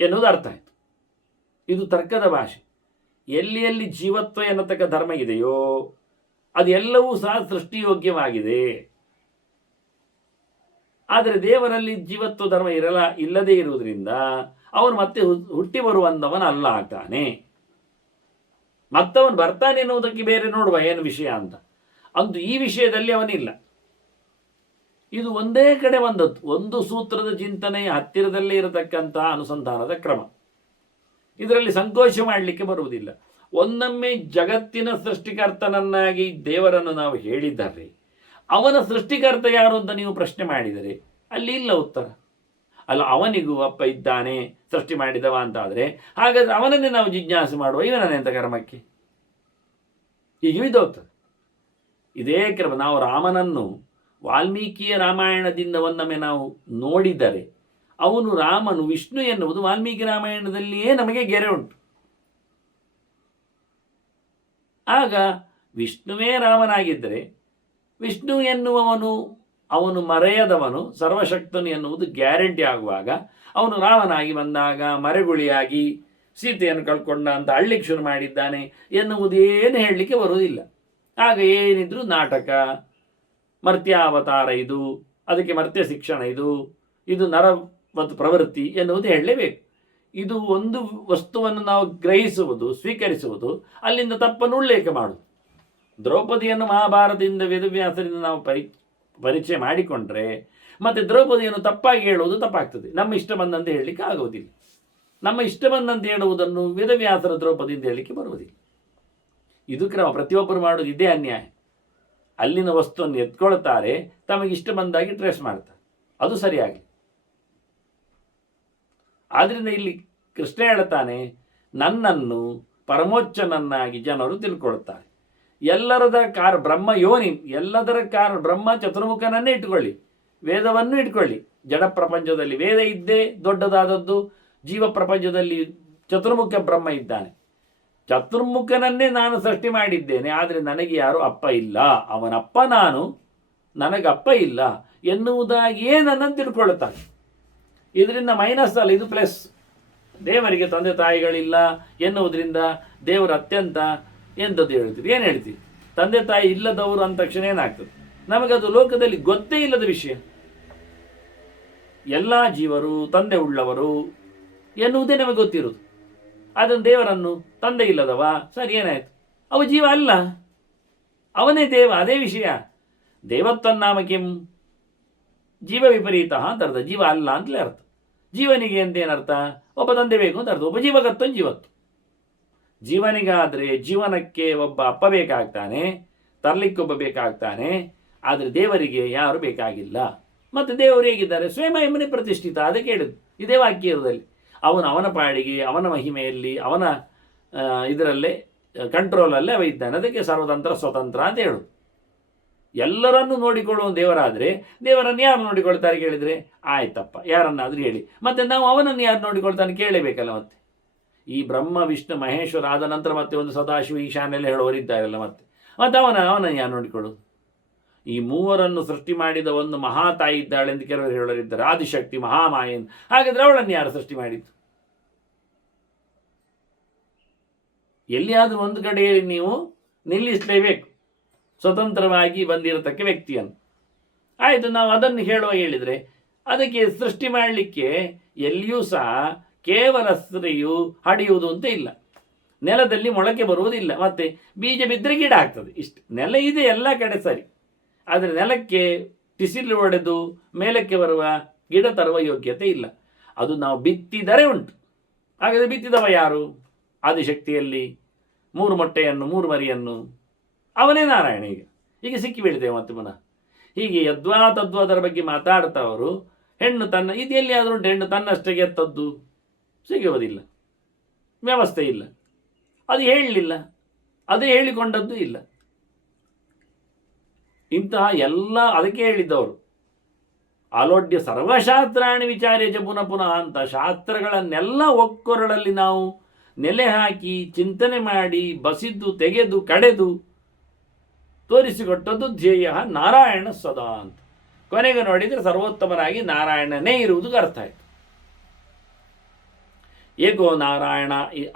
ಎನ್ನುವುದು ಅರ್ಥ ಆಯಿತು. ಇದು ತರ್ಕದ ಭಾಷೆ. ಎಲ್ಲಿ ಎಲ್ಲಿ ಜೀವತ್ವ ಎನ್ನತಕ್ಕ ಧರ್ಮ ಇದೆಯೋ ಅದೆಲ್ಲವೂ ಸಹ ಸೃಷ್ಟಿಯೋಗ್ಯವಾಗಿದೆ. ಆದರೆ ದೇವರಲ್ಲಿ ಜೀವತ್ವ ಧರ್ಮ ಇಲ್ಲದೇ ಇರುವುದರಿಂದ ಅವನು ಮತ್ತೆ ಹುಟ್ಟಿ ಬರುವಂಥವನಲ್ಲ ಆಗ್ತಾನೆ. ಮತ್ತವನು ಬರ್ತಾನೆ ಎನ್ನುವುದಕ್ಕೆ ಬೇರೆ ನೋಡುವ ಏನು ವಿಷಯ ಅಂತ. ಅಂತೂ ಈ ವಿಷಯದಲ್ಲಿ ಅವನಿಲ್ಲ. ಇದು ಒಂದೇ ಕಡೆ ಬಂದದ್ದು, ಒಂದು ಸೂತ್ರದ ಚಿಂತನೆಯ ಹತ್ತಿರದಲ್ಲೇ ಇರತಕ್ಕಂತಹ ಅನುಸಂಧಾನದ ಕ್ರಮ. ಇದರಲ್ಲಿ ಸಂಕೋಚ ಮಾಡಲಿಕ್ಕೆ ಬರುವುದಿಲ್ಲ. ಒಂದೊಮ್ಮೆ ಜಗತ್ತಿನ ಸೃಷ್ಟಿಕರ್ತನನ್ನಾಗಿ ದೇವರನ್ನು ನಾವು ಹೇಳಿದ್ದಾರೆ, ಅವನ ಸೃಷ್ಟಿಕರ್ತ ಯಾರು ಅಂತ ನೀವು ಪ್ರಶ್ನೆ ಮಾಡಿದರೆ ಅಲ್ಲಿ ಇಲ್ಲ ಉತ್ತರ. ಅಲ್ಲ, ಅವನಿಗೂ ಅಪ್ಪ ಇದ್ದಾನೆ ಸೃಷ್ಟಿ ಮಾಡಿದವ ಅಂತಾದರೆ ಹಾಗಾದರೆ ಅವನನ್ನೇ ನಾವು ಜಿಜ್ಞಾಸೆ ಮಾಡುವ, ಇವನನ್ನೆಂತ ಕರ್ಮಕ್ಕೆ? ಹೀಗೆ ಬಿದ್ದೋಗ್ತದೆ. ಇದೇ ಕ್ರಮ ನಾವು ರಾಮನನ್ನು ವಾಲ್ಮೀಕಿಯ ರಾಮಾಯಣದಿಂದ ಒಂದೊಮ್ಮೆ ನಾವು ನೋಡಿದರೆ ಅವನು ರಾಮನು ವಿಷ್ಣು ಎನ್ನುವುದು ವಾಲ್ಮೀಕಿ ರಾಮಾಯಣದಲ್ಲಿಯೇ ನಮಗೆ ಗೆರೆ ಉಂಟು. ಆಗ ವಿಷ್ಣುವೇ ರಾಮನಾಗಿದ್ದರೆ ವಿಷ್ಣು ಎನ್ನುವವನು ಅವನು ಮರೆಯದವನು ಸರ್ವಶಕ್ತನು ಎನ್ನುವುದು ಗ್ಯಾರಂಟಿ ಆಗುವಾಗ ಅವನು ರಾಮನಾಗಿ ಬಂದಾಗ ಮರೆಗುಳಿಯಾಗಿ ಸೀತೆಯನ್ನು ಕಳ್ಕೊಂಡ ಅಂತ ಅಳ್ಳಿಕ್ಕೆ ಶುರು ಮಾಡಿದ್ದಾನೆ ಎನ್ನುವುದೇನು ಹೇಳಲಿಕ್ಕೆ ಬರುವುದಿಲ್ಲ. ಆಗ ಏನಿದ್ರು ನಾಟಕ, ಮರ್ತ್ಯಾವತಾರ ಇದು, ಅದಕ್ಕೆ ಮರ್ತ್ಯ ಶಿಕ್ಷಣ ಇದು ನರವತ್ ಪ್ರವೃತ್ತಿ ಎನ್ನುವುದು ಹೇಳಲೇಬೇಕು. ಇದು ಒಂದು ವಸ್ತುವನ್ನು ನಾವು ಗ್ರಹಿಸುವುದು, ಸ್ವೀಕರಿಸುವುದು, ಅಲ್ಲಿಂದ ತಪ್ಪನ್ನು ಉಲ್ಲೇಖ ಮಾಡುವುದು. ದ್ರೌಪದಿಯನ್ನು ಮಹಾಭಾರತದಿಂದ ವೇದವ್ಯಾಸರಿಂದ ನಾವು ಪರಿಚಯ ಮಾಡಿಕೊಂಡ್ರೆ ಮತ್ತು ದ್ರೌಪದಿಯನ್ನು ತಪ್ಪಾಗಿ ಹೇಳುವುದು ತಪ್ಪಾಗ್ತದೆ. ನಮ್ಮ ಇಷ್ಟ ಬಂದಂತೆ ಹೇಳಲಿಕ್ಕೆ ಆಗುವುದಿಲ್ಲ. ನಮ್ಮ ಇಷ್ಟ ಬಂದಂತೆ ಹೇಳುವುದನ್ನು ವೇದವ್ಯಾಸರ ದ್ರೌಪದಿಯಿಂದ ಹೇಳಲಿಕ್ಕೆ ಬರುವುದಿಲ್ಲ. ಇದು ಕ್ರಮ. ಪ್ರತಿಯೊಬ್ಬರು ಮಾಡೋದು ಇದೇ ಅನ್ಯಾಯ. ಅಲ್ಲಿನ ವಸ್ತುವನ್ನು ಎತ್ಕೊಳ್ತಾರೆ, ತಮಗೆ ಇಷ್ಟ ಬಂದಾಗಿ ಟ್ರೇಸ್ ಮಾಡ್ತಾರೆ, ಅದು ಸರಿಯಾಗಿ. ಆದ್ದರಿಂದ ಇಲ್ಲಿ ಕೃಷ್ಣ ಹೇಳ್ತಾನೆ, ನನ್ನನ್ನು ಪರಮೋಚ್ಚನನ್ನಾಗಿ ಜನರು ತಿಳ್ಕೊಳ್ತಾರೆ. ಎಲ್ಲರದ ಬ್ರಹ್ಮ ಯೋನಿ, ಎಲ್ಲದರ ಬ್ರಹ್ಮ ಚತುರ್ಮುಖನನ್ನೇ ಇಟ್ಕೊಳ್ಳಿ, ವೇದವನ್ನು ಇಟ್ಕೊಳ್ಳಿ. ಜಡ ಪ್ರಪಂಚದಲ್ಲಿ ವೇದ ಇದ್ದೇ ದೊಡ್ಡದಾದದ್ದು, ಜೀವ ಪ್ರಪಂಚದಲ್ಲಿ ಚತುರ್ಮುಖ ಬ್ರಹ್ಮ ಇದ್ದಾನೆ. ಚತುರ್ಮುಖನನ್ನೇ ನಾನು ಸೃಷ್ಟಿ ಮಾಡಿದ್ದೇನೆ, ಆದರೆ ನನಗೆ ಯಾರು ಅಪ್ಪ ಇಲ್ಲ, ಅವನಪ್ಪ ನಾನು, ನನಗಪ್ಪ ಇಲ್ಲ ಎನ್ನುವುದಾಗಿಯೇ ನನ್ನನ್ನು ತಿಳ್ಕೊಳ್ತಾನೆ. ಇದರಿಂದ ಮೈನಸ್ ಅಲ್ಲ, ಇದು ಪ್ಲಸ್. ದೇವರಿಗೆ ತಂದೆ ತಾಯಿಗಳಿಲ್ಲ ಎನ್ನುವುದರಿಂದ ದೇವರು ಅತ್ಯಂತ ಎಂಥದ್ದು ಹೇಳ್ತೀವಿ? ಏನು ಹೇಳ್ತೀವಿ? ತಂದೆ ತಾಯಿ ಇಲ್ಲದವರು ಅಂದ ತಕ್ಷಣ ಏನಾಗ್ತದೆ? ನಮಗದು ಲೋಕದಲ್ಲಿ ಗೊತ್ತೇ ಇಲ್ಲದ ವಿಷಯ. ಎಲ್ಲ ಜೀವರು ತಂದೆ ಉಳ್ಳವರು ಎನ್ನುವುದೇ ನಮಗೆ ಗೊತ್ತಿರುವುದು. ಅದನ್ನು ದೇವರನ್ನು ತಂದೆ ಇಲ್ಲದವ, ಸರಿ ಏನಾಯಿತು? ಅವ ಜೀವ ಅಲ್ಲ, ಅವನೇ ದೇವ. ಅದೇ ವಿಷಯ. ದೇವತ್ವನ್ನಾಮಕಿಂ ಜೀವ ವಿಪರೀತ ಅಂತ ಅರ್ಥ, ಜೀವ ಅಲ್ಲ ಅಂತಲೇ ಅರ್ಥ. ಜೀವನಿಗೆ ಅಂತೇನರ್ಥ? ಒಬ್ಬ ತಂದೆ ಬೇಕು ಅಂತ ಅರ್ಥ. ಒಬ್ಬ ಜೀವಗತ್ತು ಜೀವತ್ತು. ಜೀವನಿಗಾದರೆ ಜೀವನಕ್ಕೆ ಒಬ್ಬ ಅಪ್ಪ ಬೇಕಾಗ್ತಾನೆ, ತರಲಿಕ್ಕೊಬ್ಬ ಬೇಕಾಗ್ತಾನೆ. ಆದರೆ ದೇವರಿಗೆ ಯಾರು ಬೇಕಾಗಿಲ್ಲ. ಮತ್ತು ದೇವರು ಹೇಗಿದ್ದಾರೆ? ಸ್ವಯಂ ಎಂಬನೇ ಪ್ರತಿಷ್ಠಿತ. ಅದಕ್ಕೆ ಹೇಳಿದ್ದು ಇದೇ ವಾಕ್ಯದಲ್ಲಿ. ಅವನ ಪಾಡಿಗೆ, ಅವನ ಮಹಿಮೆಯಲ್ಲಿ, ಅವನ ಇದರಲ್ಲೇ ಕಂಟ್ರೋಲಲ್ಲೇ ಅವ ಇದ್ದಾನೆ. ಅದಕ್ಕೆ ಸರ್ವತಂತ್ರ ಸ್ವತಂತ್ರ ಅಂತ ಹೇಳು. ಎಲ್ಲರನ್ನೂ ನೋಡಿಕೊಳ್ಳುವ ದೇವರಾದರೆ ದೇವರನ್ನು ಯಾರು ನೋಡಿಕೊಳ್ತಾರೆ ಕೇಳಿದರೆ, ಆಯ್ತಪ್ಪ ಯಾರನ್ನಾದರೂ ಹೇಳಿ, ಮತ್ತೆ ನಾವು ಅವನನ್ನು ಯಾರು ನೋಡಿಕೊಳ್ತಾನೆ ಕೇಳಬೇಕಲ್ಲ. ಮತ್ತೆ ಈ ಬ್ರಹ್ಮ ವಿಷ್ಣು ಮಹೇಶ್ವರ ಆದ ನಂತರ ಮತ್ತೆ ಒಂದು ಸದಾಶಿವ ಈಶಾನೆಲ್ಲ ಹೇಳುವವರಿದ್ದಾರಲ್ಲ, ಮತ್ತೆ ಅವನನ್ನು ಯಾರು ನೋಡಿಕೊಳ್ಳೋದು? ಈ ಮೂವರನ್ನು ಸೃಷ್ಟಿ ಮಾಡಿದ ಒಂದು ಮಹಾತಾಯಿ ಇದ್ದಾಳೆ ಎಂದು ಕೆಲವರು ಹೇಳೋರಿದ್ದಾರೆ, ಆದಿಶಕ್ತಿ ಮಹಾಮಾಯನ್. ಹಾಗಾದರೆ ಅವಳನ್ನು ಯಾರು ಸೃಷ್ಟಿ ಮಾಡಿದ್ದು? ಎಲ್ಲಿಯಾದರೂ ಒಂದು ಕಡೆಯಲ್ಲಿ ನೀವು ನಿಲ್ಲಿಸಲೇಬೇಕು ಸ್ವತಂತ್ರವಾಗಿ ಬಂದಿರತಕ್ಕ ವ್ಯಕ್ತಿಯನ್ನು. ಆಯಿತು, ನಾವು ಅದನ್ನು ಹೇಳಿದರೆ ಅದಕ್ಕೆ ಸೃಷ್ಟಿ ಮಾಡಲಿಕ್ಕೆ ಎಲ್ಲಿಯೂ ಸಹ ಕೇವಲ ಸ್ತ್ರೀಯು ಹಡಿಯುವುದು ಅಂತ ಇಲ್ಲ, ನೆಲದಲ್ಲಿ ಮೊಳಕೆ ಬರುವುದಿಲ್ಲ, ಮತ್ತೆ ಬೀಜ ಬಿದ್ದರೆ ಗಿಡ ಆಗ್ತದೆ, ಇಷ್ಟು. ನೆಲ ಇದೆ ಎಲ್ಲ ಕಡೆ ಸರಿ, ಆದರೆ ನೆಲಕ್ಕೆ ಟಿಸಿಲು ಹೊಡೆದು ಮೇಲಕ್ಕೆ ಬರುವ ಗಿಡ ತರುವ ಯೋಗ್ಯತೆ ಇಲ್ಲ. ಅದು ನಾವು ಬಿತ್ತಿದರೆ ಉಂಟು. ಹಾಗಾದರೆ ಬಿತ್ತಿದವ ಯಾರು? ಆದಿಶಕ್ತಿಯಲ್ಲಿ 3 ಮೊಟ್ಟೆಯನ್ನು 3 ಮರಿಯನ್ನು ಅವನೇ ನಾರಾಯಣ. ಈಗ ಸಿಕ್ಕಿ ಬೀಳ್ತೇವೆ ಮತ್ತೆ ಪುನಃ. ಹೀಗೆ ಯದ್ವಾ ತದ್ವಾ ಅದರ ಬಗ್ಗೆ ಮಾತಾಡ್ತಾ ಅವರು, ಹೆಣ್ಣು ತನ್ನ ಇದು ಎಲ್ಲಿಯಾದರೂ ಉಂಟು, ಹೆಣ್ಣು ತನ್ನಷ್ಟಕ್ಕೆ ಎತ್ತದ್ದು ಸಿಗುವುದಿಲ್ಲ, ವ್ಯವಸ್ಥೆ ಇಲ್ಲ, ಅದು ಹೇಳಲಿಲ್ಲ, ಅದೇ ಹೇಳಿಕೊಂಡದ್ದು ಇಲ್ಲ. ಇಂತಹ ಎಲ್ಲ ಅದಕ್ಕೆ ಹೇಳಿದ್ದವರು ಆಲೋಡ್ಯ ಸರ್ವಶಾಸ್ತ್ರಾಣಿ ವಿಚಾರ್ಯ ಚ ಪುನಃ ಪುನಃ ಅಂತ. ಶಾಸ್ತ್ರಗಳನ್ನೆಲ್ಲ ಒಕ್ಕೊರಳಲ್ಲಿ ನಾವು ನೆಲೆ ಹಾಕಿ ಚಿಂತನೆ ಮಾಡಿ ಬಸಿದ್ದು ತೆಗೆದು ಕಡೆದು ತೋರಿಸಿಕೊಟ್ಟದ್ದು ಧ್ಯೇಯ ನಾರಾಯಣ ಸದಾ ಅಂತ. ಕೊನೆಗೆ ನೋಡಿದರೆ ಸರ್ವೋತ್ತಮನಾಗಿ ನಾರಾಯಣನೇ ಇರುವುದು ಅರ್ಥ ಆಯಿತು. ಏಕೋ ನಾರಾಯಣ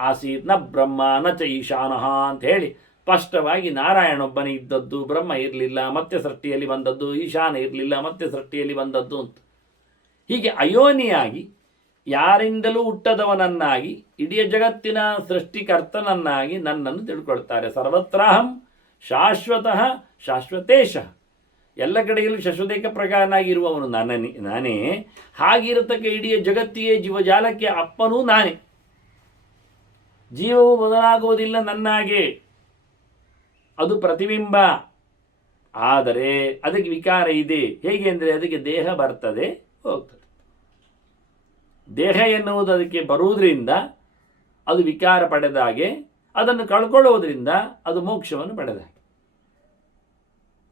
ಆಸೀತ್ ನ ಬ್ರಹ್ಮ ನ ಚ ಈಶಾನಃ ಅಂತ ಹೇಳಿ ಸ್ಪಷ್ಟವಾಗಿ ನಾರಾಯಣೊಬ್ಬನೇ ಇದ್ದದ್ದು, ಬ್ರಹ್ಮ ಇರಲಿಲ್ಲ ಮತ್ತೆ ಸೃಷ್ಟಿಯಲ್ಲಿ ಬಂದದ್ದು, ಈಶಾನ ಇರಲಿಲ್ಲ ಮತ್ತೆ ಸೃಷ್ಟಿಯಲ್ಲಿ ಬಂದದ್ದು ಅಂತ. ಹೀಗೆ ಅಯೋನಿಯಾಗಿ ಯಾರಿಂದಲೂ ಹುಟ್ಟದವನನ್ನಾಗಿ ಇಡೀ ಜಗತ್ತಿನ ಸೃಷ್ಟಿಕರ್ತನನ್ನಾಗಿ ನನ್ನನ್ನು ತಿಳ್ಕೊಳ್ತಾರೆ. ಸರ್ವತ್ರಾಹಂ ಶಾಶ್ವತಃ ಶಾಶ್ವತೇಶ, ಎಲ್ಲ ಕಡೆಯಲ್ಲೂ ಶಾಶ್ವತೇಕ ಪ್ರಕಾರನಾಗಿರುವವನು ನಾನೇ. ಹಾಗಿರತಕ್ಕ ಇಡೀ ಜಗತ್ತಿಗೆ ಜೀವಜಾಲಕ್ಕೆ ಅಪ್ಪನೂ ನಾನೇ. ಜೀವವು ಬದಲಾಗುವುದಿಲ್ಲ ನನ್ನಾಗೆ, ಅದು ಪ್ರತಿಬಿಂಬ. ಆದರೆ ಅದಕ್ಕೆ ವಿಕಾರ ಇದೆ. ಹೇಗೆ ಅಂದರೆ ಅದಕ್ಕೆ ದೇಹ ಬರ್ತದೆ ಹೋಗ್ತದೆ. ದೇಹ ಎನ್ನುವುದು ಅದಕ್ಕೆ ಬರುವುದರಿಂದ ಅದು ವಿಕಾರ ಪಡೆದಾಗೆ, ಅದನ್ನು ಕಳ್ಕೊಳ್ಳುವುದರಿಂದ ಅದು ಮೋಕ್ಷವನ್ನು ಪಡೆದಾಗೆ.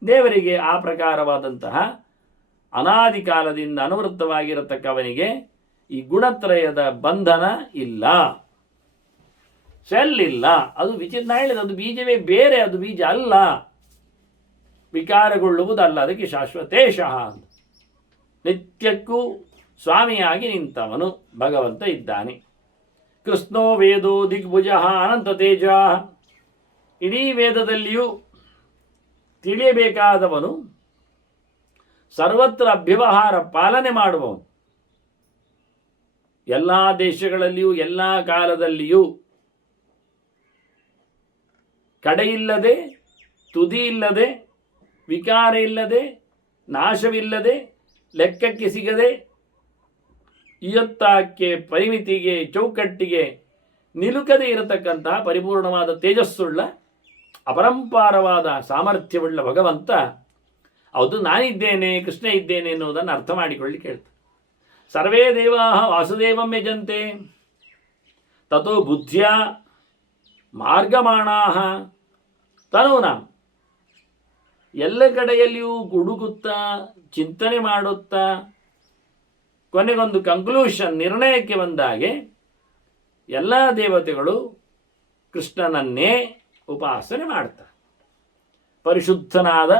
ದೇವರಿಗೆ ಆ ಪ್ರಕಾರವಾದಂತಹ ಅನಾದಿ ಕಾಲದಿಂದ ಅನುವೃತ್ತವಾಗಿರತಕ್ಕವನಿಗೆ ಈ ಗುಣತ್ರಯದ ಬಂಧನ ಇಲ್ಲ, ಸೆಲ್ ಇಲ್ಲ. ಅದು ವಿಚಿತ್ರ ಹೇಳಿದ, ಅದು ಬೀಜವೇ ಬೇರೆ, ಅದು ಬೀಜ ಅಲ್ಲ, ವಿಕಾರಗೊಳ್ಳುವುದಲ್ಲ. ಅದಕ್ಕೆ ಶಾಶ್ವತೇಶಃ ಅಂತ. ನಿತ್ಯಕ್ಕೂ ಸ್ವಾಮಿಯಾಗಿ ನಿಂತವನು ಭಗವಂತ ಇದ್ದಾನೆ. ಕೃಷ್ಣೋ ವೇದೋ ದಿಗ್ಭುಜ ಅನಂತ ತೇಜ. ಇಡೀ ವೇದದಲ್ಲಿಯೂ ತಿಳಿಯಬೇಕಾದವನು, ಸರ್ವತ್ರ ಅಭ್ಯವಹಾರ ಪಾಲನೆ ಮಾಡುವವನು, ಎಲ್ಲ ದೇಶಗಳಲ್ಲಿಯೂ ಎಲ್ಲ ಕಾಲದಲ್ಲಿಯೂ ಕಡೆಯಿಲ್ಲದೆ, ತುದಿ ಇಲ್ಲದೆ, ವಿಕಾರ ಇಲ್ಲದೆ, ನಾಶವಿಲ್ಲದೆ, ಲೆಕ್ಕಕ್ಕೆ ಸಿಗದೆ, ಇಯತ್ತಾಕ್ಕೆ ಪರಿಮಿತಿಗೆ ಚೌಕಟ್ಟಿಗೆ ನಿಲುಕದೇ ಇರತಕ್ಕಂತಹ ಪರಿಪೂರ್ಣವಾದ ತೇಜಸ್ಸುಳ್ಳ ಅಪರಂಪಾರವಾದ ಸಾಮರ್ಥ್ಯವುಳ್ಳ ಭಗವಂತ, ಅದು ನಾನಿದ್ದೇನೆ, ಕೃಷ್ಣ ಇದ್ದೇನೆ ಎನ್ನುವುದನ್ನು ಅರ್ಥ ಮಾಡಿಕೊಳ್ಳಿಕ್ಕೆ ಹೇಳ್ತಾರೆ. ಸರ್ವೇ ದೇವಾ ವಾಸುದೇವಂ ಯಜಂತೆ ತಥೋ ಬುದ್ಧಿಯ ಮಾರ್ಗಮಾಣಾಹ ತನೂನಾಂ. ಎಲ್ಲ ಕಡೆಯಲ್ಲಿಯೂ ಹುಡುಕುತ್ತಾ ಚಿಂತನೆ ಮಾಡುತ್ತಾ ಕೊನೆಗೊಂದು ಕನ್ಕ್ಲೂಷನ್, ನಿರ್ಣಯಕ್ಕೆ ಬಂದಾಗೆ ಎಲ್ಲ ದೇವತೆಗಳು ಕೃಷ್ಣನನ್ನೇ ಉಪಾಸನೆ ಮಾಡ್ತಾರೆ. ಪರಿಶುದ್ಧನಾದ,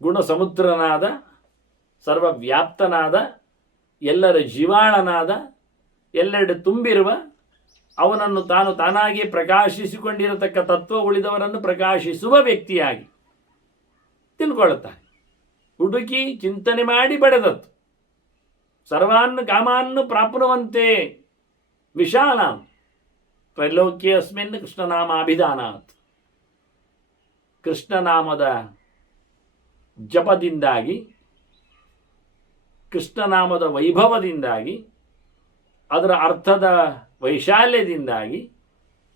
ಗುಣಸಮುದ್ರನಾದ, ಸರ್ವವ್ಯಾಪ್ತನಾದ, ಎಲ್ಲರ ಜೀವಾಳನಾದ, ಎಲ್ಲೆಡೆ ತುಂಬಿರುವ, ಅವನನ್ನು ತಾನಾಗಿ ಪ್ರಕಾಶಿಸಿಕೊಂಡಿರತಕ್ಕ ತತ್ವ ಉಳಿದವರನ್ನು ಪ್ರಕಾಶಿಸುವ ವ್ಯಕ್ತಿಯಾಗಿ ತಿಳ್ಕೊಳ್ಳುತ್ತಾನೆ. ಹುಡುಕಿ ಚಿಂತನೆ ಮಾಡಿ ಪಡೆದದ್ದು. ಸರ್ವಾನ್ ಕಾಮಾನ್ ಪ್ರಾಪ್ನುವಂತೆ ವಿಶಾಲ ತ್ರೈಲೋಕ್ಯ ಅಸ್ಮಿನ್ ಕೃಷ್ಣನಾಮಾಭಿಧಾನಾತ್. ಕೃಷ್ಣನಾಮದ ಜಪದಿಂದಾಗಿ, ಕೃಷ್ಣನಾಮದ ವೈಭವದಿಂದಾಗಿ, ಅದರ ಅರ್ಥದ ವೈಶಾಲ್ಯದಿಂದಾಗಿ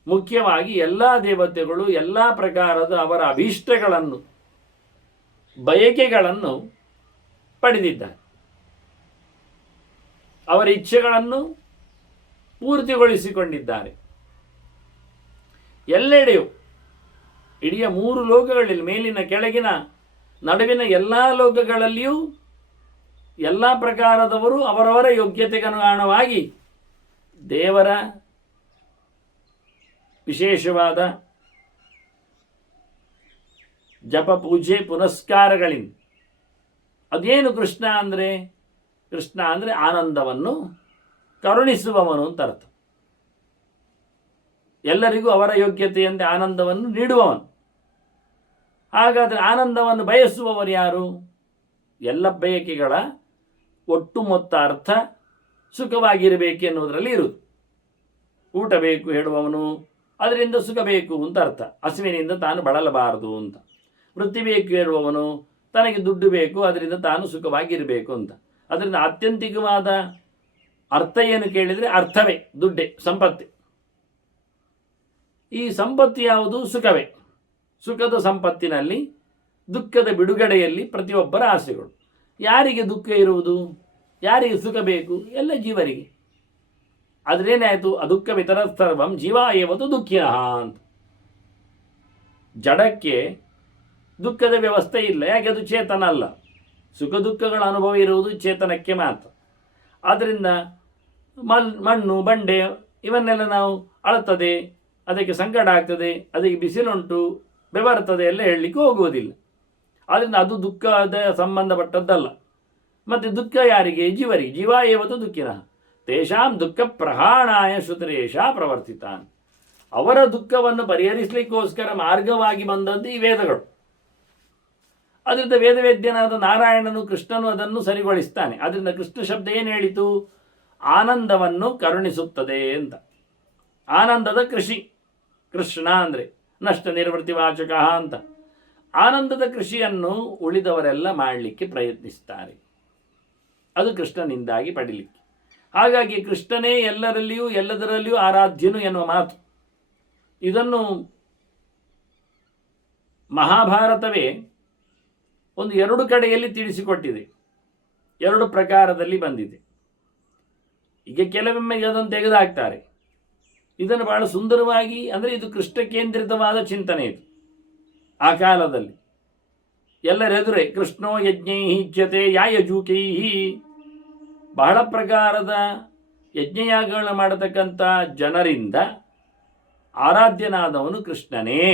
ಮುಖ್ಯವಾಗಿ ಎಲ್ಲ ದೇವತೆಗಳು ಎಲ್ಲ ಪ್ರಕಾರದ ಅವರ ಅಭೀಷ್ಟಗಳನ್ನು, ಬಯಕೆಗಳನ್ನು ಪಡೆದಿದ್ದಾರೆ. ಅವರ ಇಚ್ಛೆಗಳನ್ನು ಪೂರ್ತಿಗೊಳಿಸಿಕೊಂಡಿದ್ದಾರೆ. ಎಲ್ಲೆಡೆಯೂ ಇಡೀ 3 ಲೋಕಗಳಲ್ಲಿ ಮೇಲಿನ ಕೆಳಗಿನ ನಡುವಿನ ಎಲ್ಲ ಲೋಕಗಳಲ್ಲಿಯೂ ಎಲ್ಲ ಪ್ರಕಾರದವರು ಅವರವರ ಯೋಗ್ಯತೆಗೆ ಅನುಗುಣವಾಗಿ ದೇವರ ವಿಶೇಷವಾದ ಜಪ ಪೂಜೆ ಪುನಸ್ಕಾರಗಳಿಂದ. ಅದೇನು ಕೃಷ್ಣ ಅಂದರೆ? ಕೃಷ್ಣ ಅಂದರೆ ಆನಂದವನ್ನು ಕರುಣಿಸುವವನು ಅಂತ ಅರ್ಥ. ಎಲ್ಲರಿಗೂ ಅವರ ಯೋಗ್ಯತೆಯಂತೆ ಆನಂದವನ್ನು ನೀಡುವವನು. ಹಾಗಾದರೆ ಆನಂದವನ್ನು ಬಯಸುವವರು ಯಾರು? ಎಲ್ಲ ಬಯಕೆಗಳ ಒಟ್ಟು ಮೊತ್ತ ಅರ್ಥ ಸುಖವಾಗಿರಬೇಕೆನ್ನುವುದರಲ್ಲಿ ಇರುವುದು. ಊಟ ಬೇಕು ಹೇಳುವವನು ಅದರಿಂದ ಸುಖ ಬೇಕು ಅಂತ ಅರ್ಥ, ಹಸಿವಿನಿಂದ ತಾನು ಬಳಲಬಾರದು ಅಂತ. ವೃತ್ತಿ ಬೇಕು ಹೇಳುವವನು ತನಗೆ ದುಡ್ಡು ಬೇಕು ಅದರಿಂದ ತಾನು ಸುಖವಾಗಿರಬೇಕು ಅಂತ. ಅದರಿಂದ ಆತ್ಯಂತಿಕವಾದ ಅರ್ಥ ಏನು ಕೇಳಿದರೆ ಅರ್ಥವೇ ದುಡ್ಡೇ, ಸಂಪತ್ತೇ. ಈ ಸಂಪತ್ತು ಯಾವುದು? ಸುಖವೇ. ಸುಖದ ಸಂಪತ್ತಿನಲ್ಲಿ ದುಃಖದ ಬಿಡುಗಡೆಯಲ್ಲಿ ಪ್ರತಿಯೊಬ್ಬರ ಆಸೆಗಳು. ಯಾರಿಗೆ ದುಃಖ ಇರುವುದು? ಯಾರಿಗೆ ಸುಖ ಬೇಕು? ಎಲ್ಲ ಜೀವರಿಗೆ. ಆದ್ರೇನಾಯಿತು? ಅದುಃಖ ವಿತರ ಸರ್ವಂ ಜೀವ ಏವದು ದುಃಖಿನಃ ಅಂತ. ಜಡಕ್ಕೆ ದುಃಖದ ವ್ಯವಸ್ಥೆ ಇಲ್ಲ, ಯಾಕೆ? ಅದು ಚೇತನ ಅಲ್ಲ. ಸುಖ ದುಃಖಗಳ ಅನುಭವ ಇರುವುದು ಚೇತನಕ್ಕೆ ಮಾತ್ರ. ಆದ್ದರಿಂದ ಮಣ್ಣು ಬಂಡೆ ಇವನ್ನೆಲ್ಲ ನಾವು ಅಳುತ್ತದೆ, ಅದಕ್ಕೆ ಸಂಕಟ ಆಗ್ತದೆ, ಅದಕ್ಕೆ ಬಿಸಿಲುಂಟು, ಬೆವರ್ತದೆ ಎಲ್ಲ ಹೇಳಲಿಕ್ಕೆ ಹೋಗುವುದಿಲ್ಲ. ಆದ್ದರಿಂದ ಅದು ದುಃಖದ ಸಂಬಂಧಪಟ್ಟದ್ದಲ್ಲ. ಮತ್ತು ದುಃಖ ಯಾರಿಗೆ? ಜೀವರಿಗೆ. ಜೀವ ಏವತ್ತು ದುಃಖಿನಃ ತೇಷಾಂ ದುಃಖ ಪ್ರಹಾಣಾಯ ಶ್ರುತರೇಶ ಪ್ರವರ್ತಿತಾನ್. ಅವರ ದುಃಖವನ್ನು ಪರಿಹರಿಸಲಿಕ್ಕೋಸ್ಕರ ಮಾರ್ಗವಾಗಿ ಬಂದದ್ದು ಈ ವೇದಗಳು. ಅದರಿಂದ ವೇದವೇದ್ಯನಾದ ನಾರಾಯಣನು ಕೃಷ್ಣನು ಅದನ್ನು ಸರಿಗೊಳಿಸ್ತಾನೆ. ಅದರಿಂದ ಕೃಷ್ಣ ಶಬ್ದ ಏನು ಹೇಳಿತು? ಆನಂದವನ್ನು ಕರುಣಿಸುತ್ತದೆ ಅಂತ. ಆನಂದದ ಕೃಷಿ ಕೃಷ್ಣ ಅಂದರೆ ನಷ್ಟ ನಿರ್ವೃತ್ತಿವಾಚಕ ಅಂತ. ಆನಂದದ ಕೃಷಿಯನ್ನು ಉಳಿದವರೆಲ್ಲ ಮಾಡಲಿಕ್ಕೆ ಪ್ರಯತ್ನಿಸ್ತಾರೆ. ಅದು ಕೃಷ್ಣನಿಂದಾಗಿ ಪಡೀಲಿಕ್ಕೆ. ಹಾಗಾಗಿ ಕೃಷ್ಣನೇ ಎಲ್ಲರಲ್ಲಿಯೂ ಎಲ್ಲದರಲ್ಲಿಯೂ ಆರಾಧ್ಯನು ಎನ್ನುವ ಮಾತು. ಇದನ್ನು ಮಹಾಭಾರತವೇ ಒಂದು 2 ಕಡೆಯಲ್ಲಿ ತಿಳಿಸಿಕೊಟ್ಟಿದೆ, 2 ಪ್ರಕಾರದಲ್ಲಿ ಬಂದಿದೆ. ಈಗ ಕೆಲವೊಮ್ಮೆ ಅದನ್ನು ತೆಗೆದುಹಾಕ್ತಾರೆ. ಇದನ್ನು ಬಹಳ ಸುಂದರವಾಗಿ, ಅಂದರೆ ಇದು ಕೃಷ್ಣ ಕೇಂದ್ರಿತವಾದ ಚಿಂತನೆ. ಇದು ಆ ಕಾಲದಲ್ಲಿ ಎಲ್ಲರೆದುರೇ ಕೃಷ್ಣೋ ಯಜ್ಞೈ ಇಚ್ಯತೆ ಯಾಯಜೂಕೈ. ಬಹಳ ಪ್ರಕಾರದ ಯಜ್ಞಯಾಗಗಳನ್ನು ಮಾಡತಕ್ಕಂಥ ಜನರಿಂದ ಆರಾಧ್ಯನಾದವನು ಕೃಷ್ಣನೇ,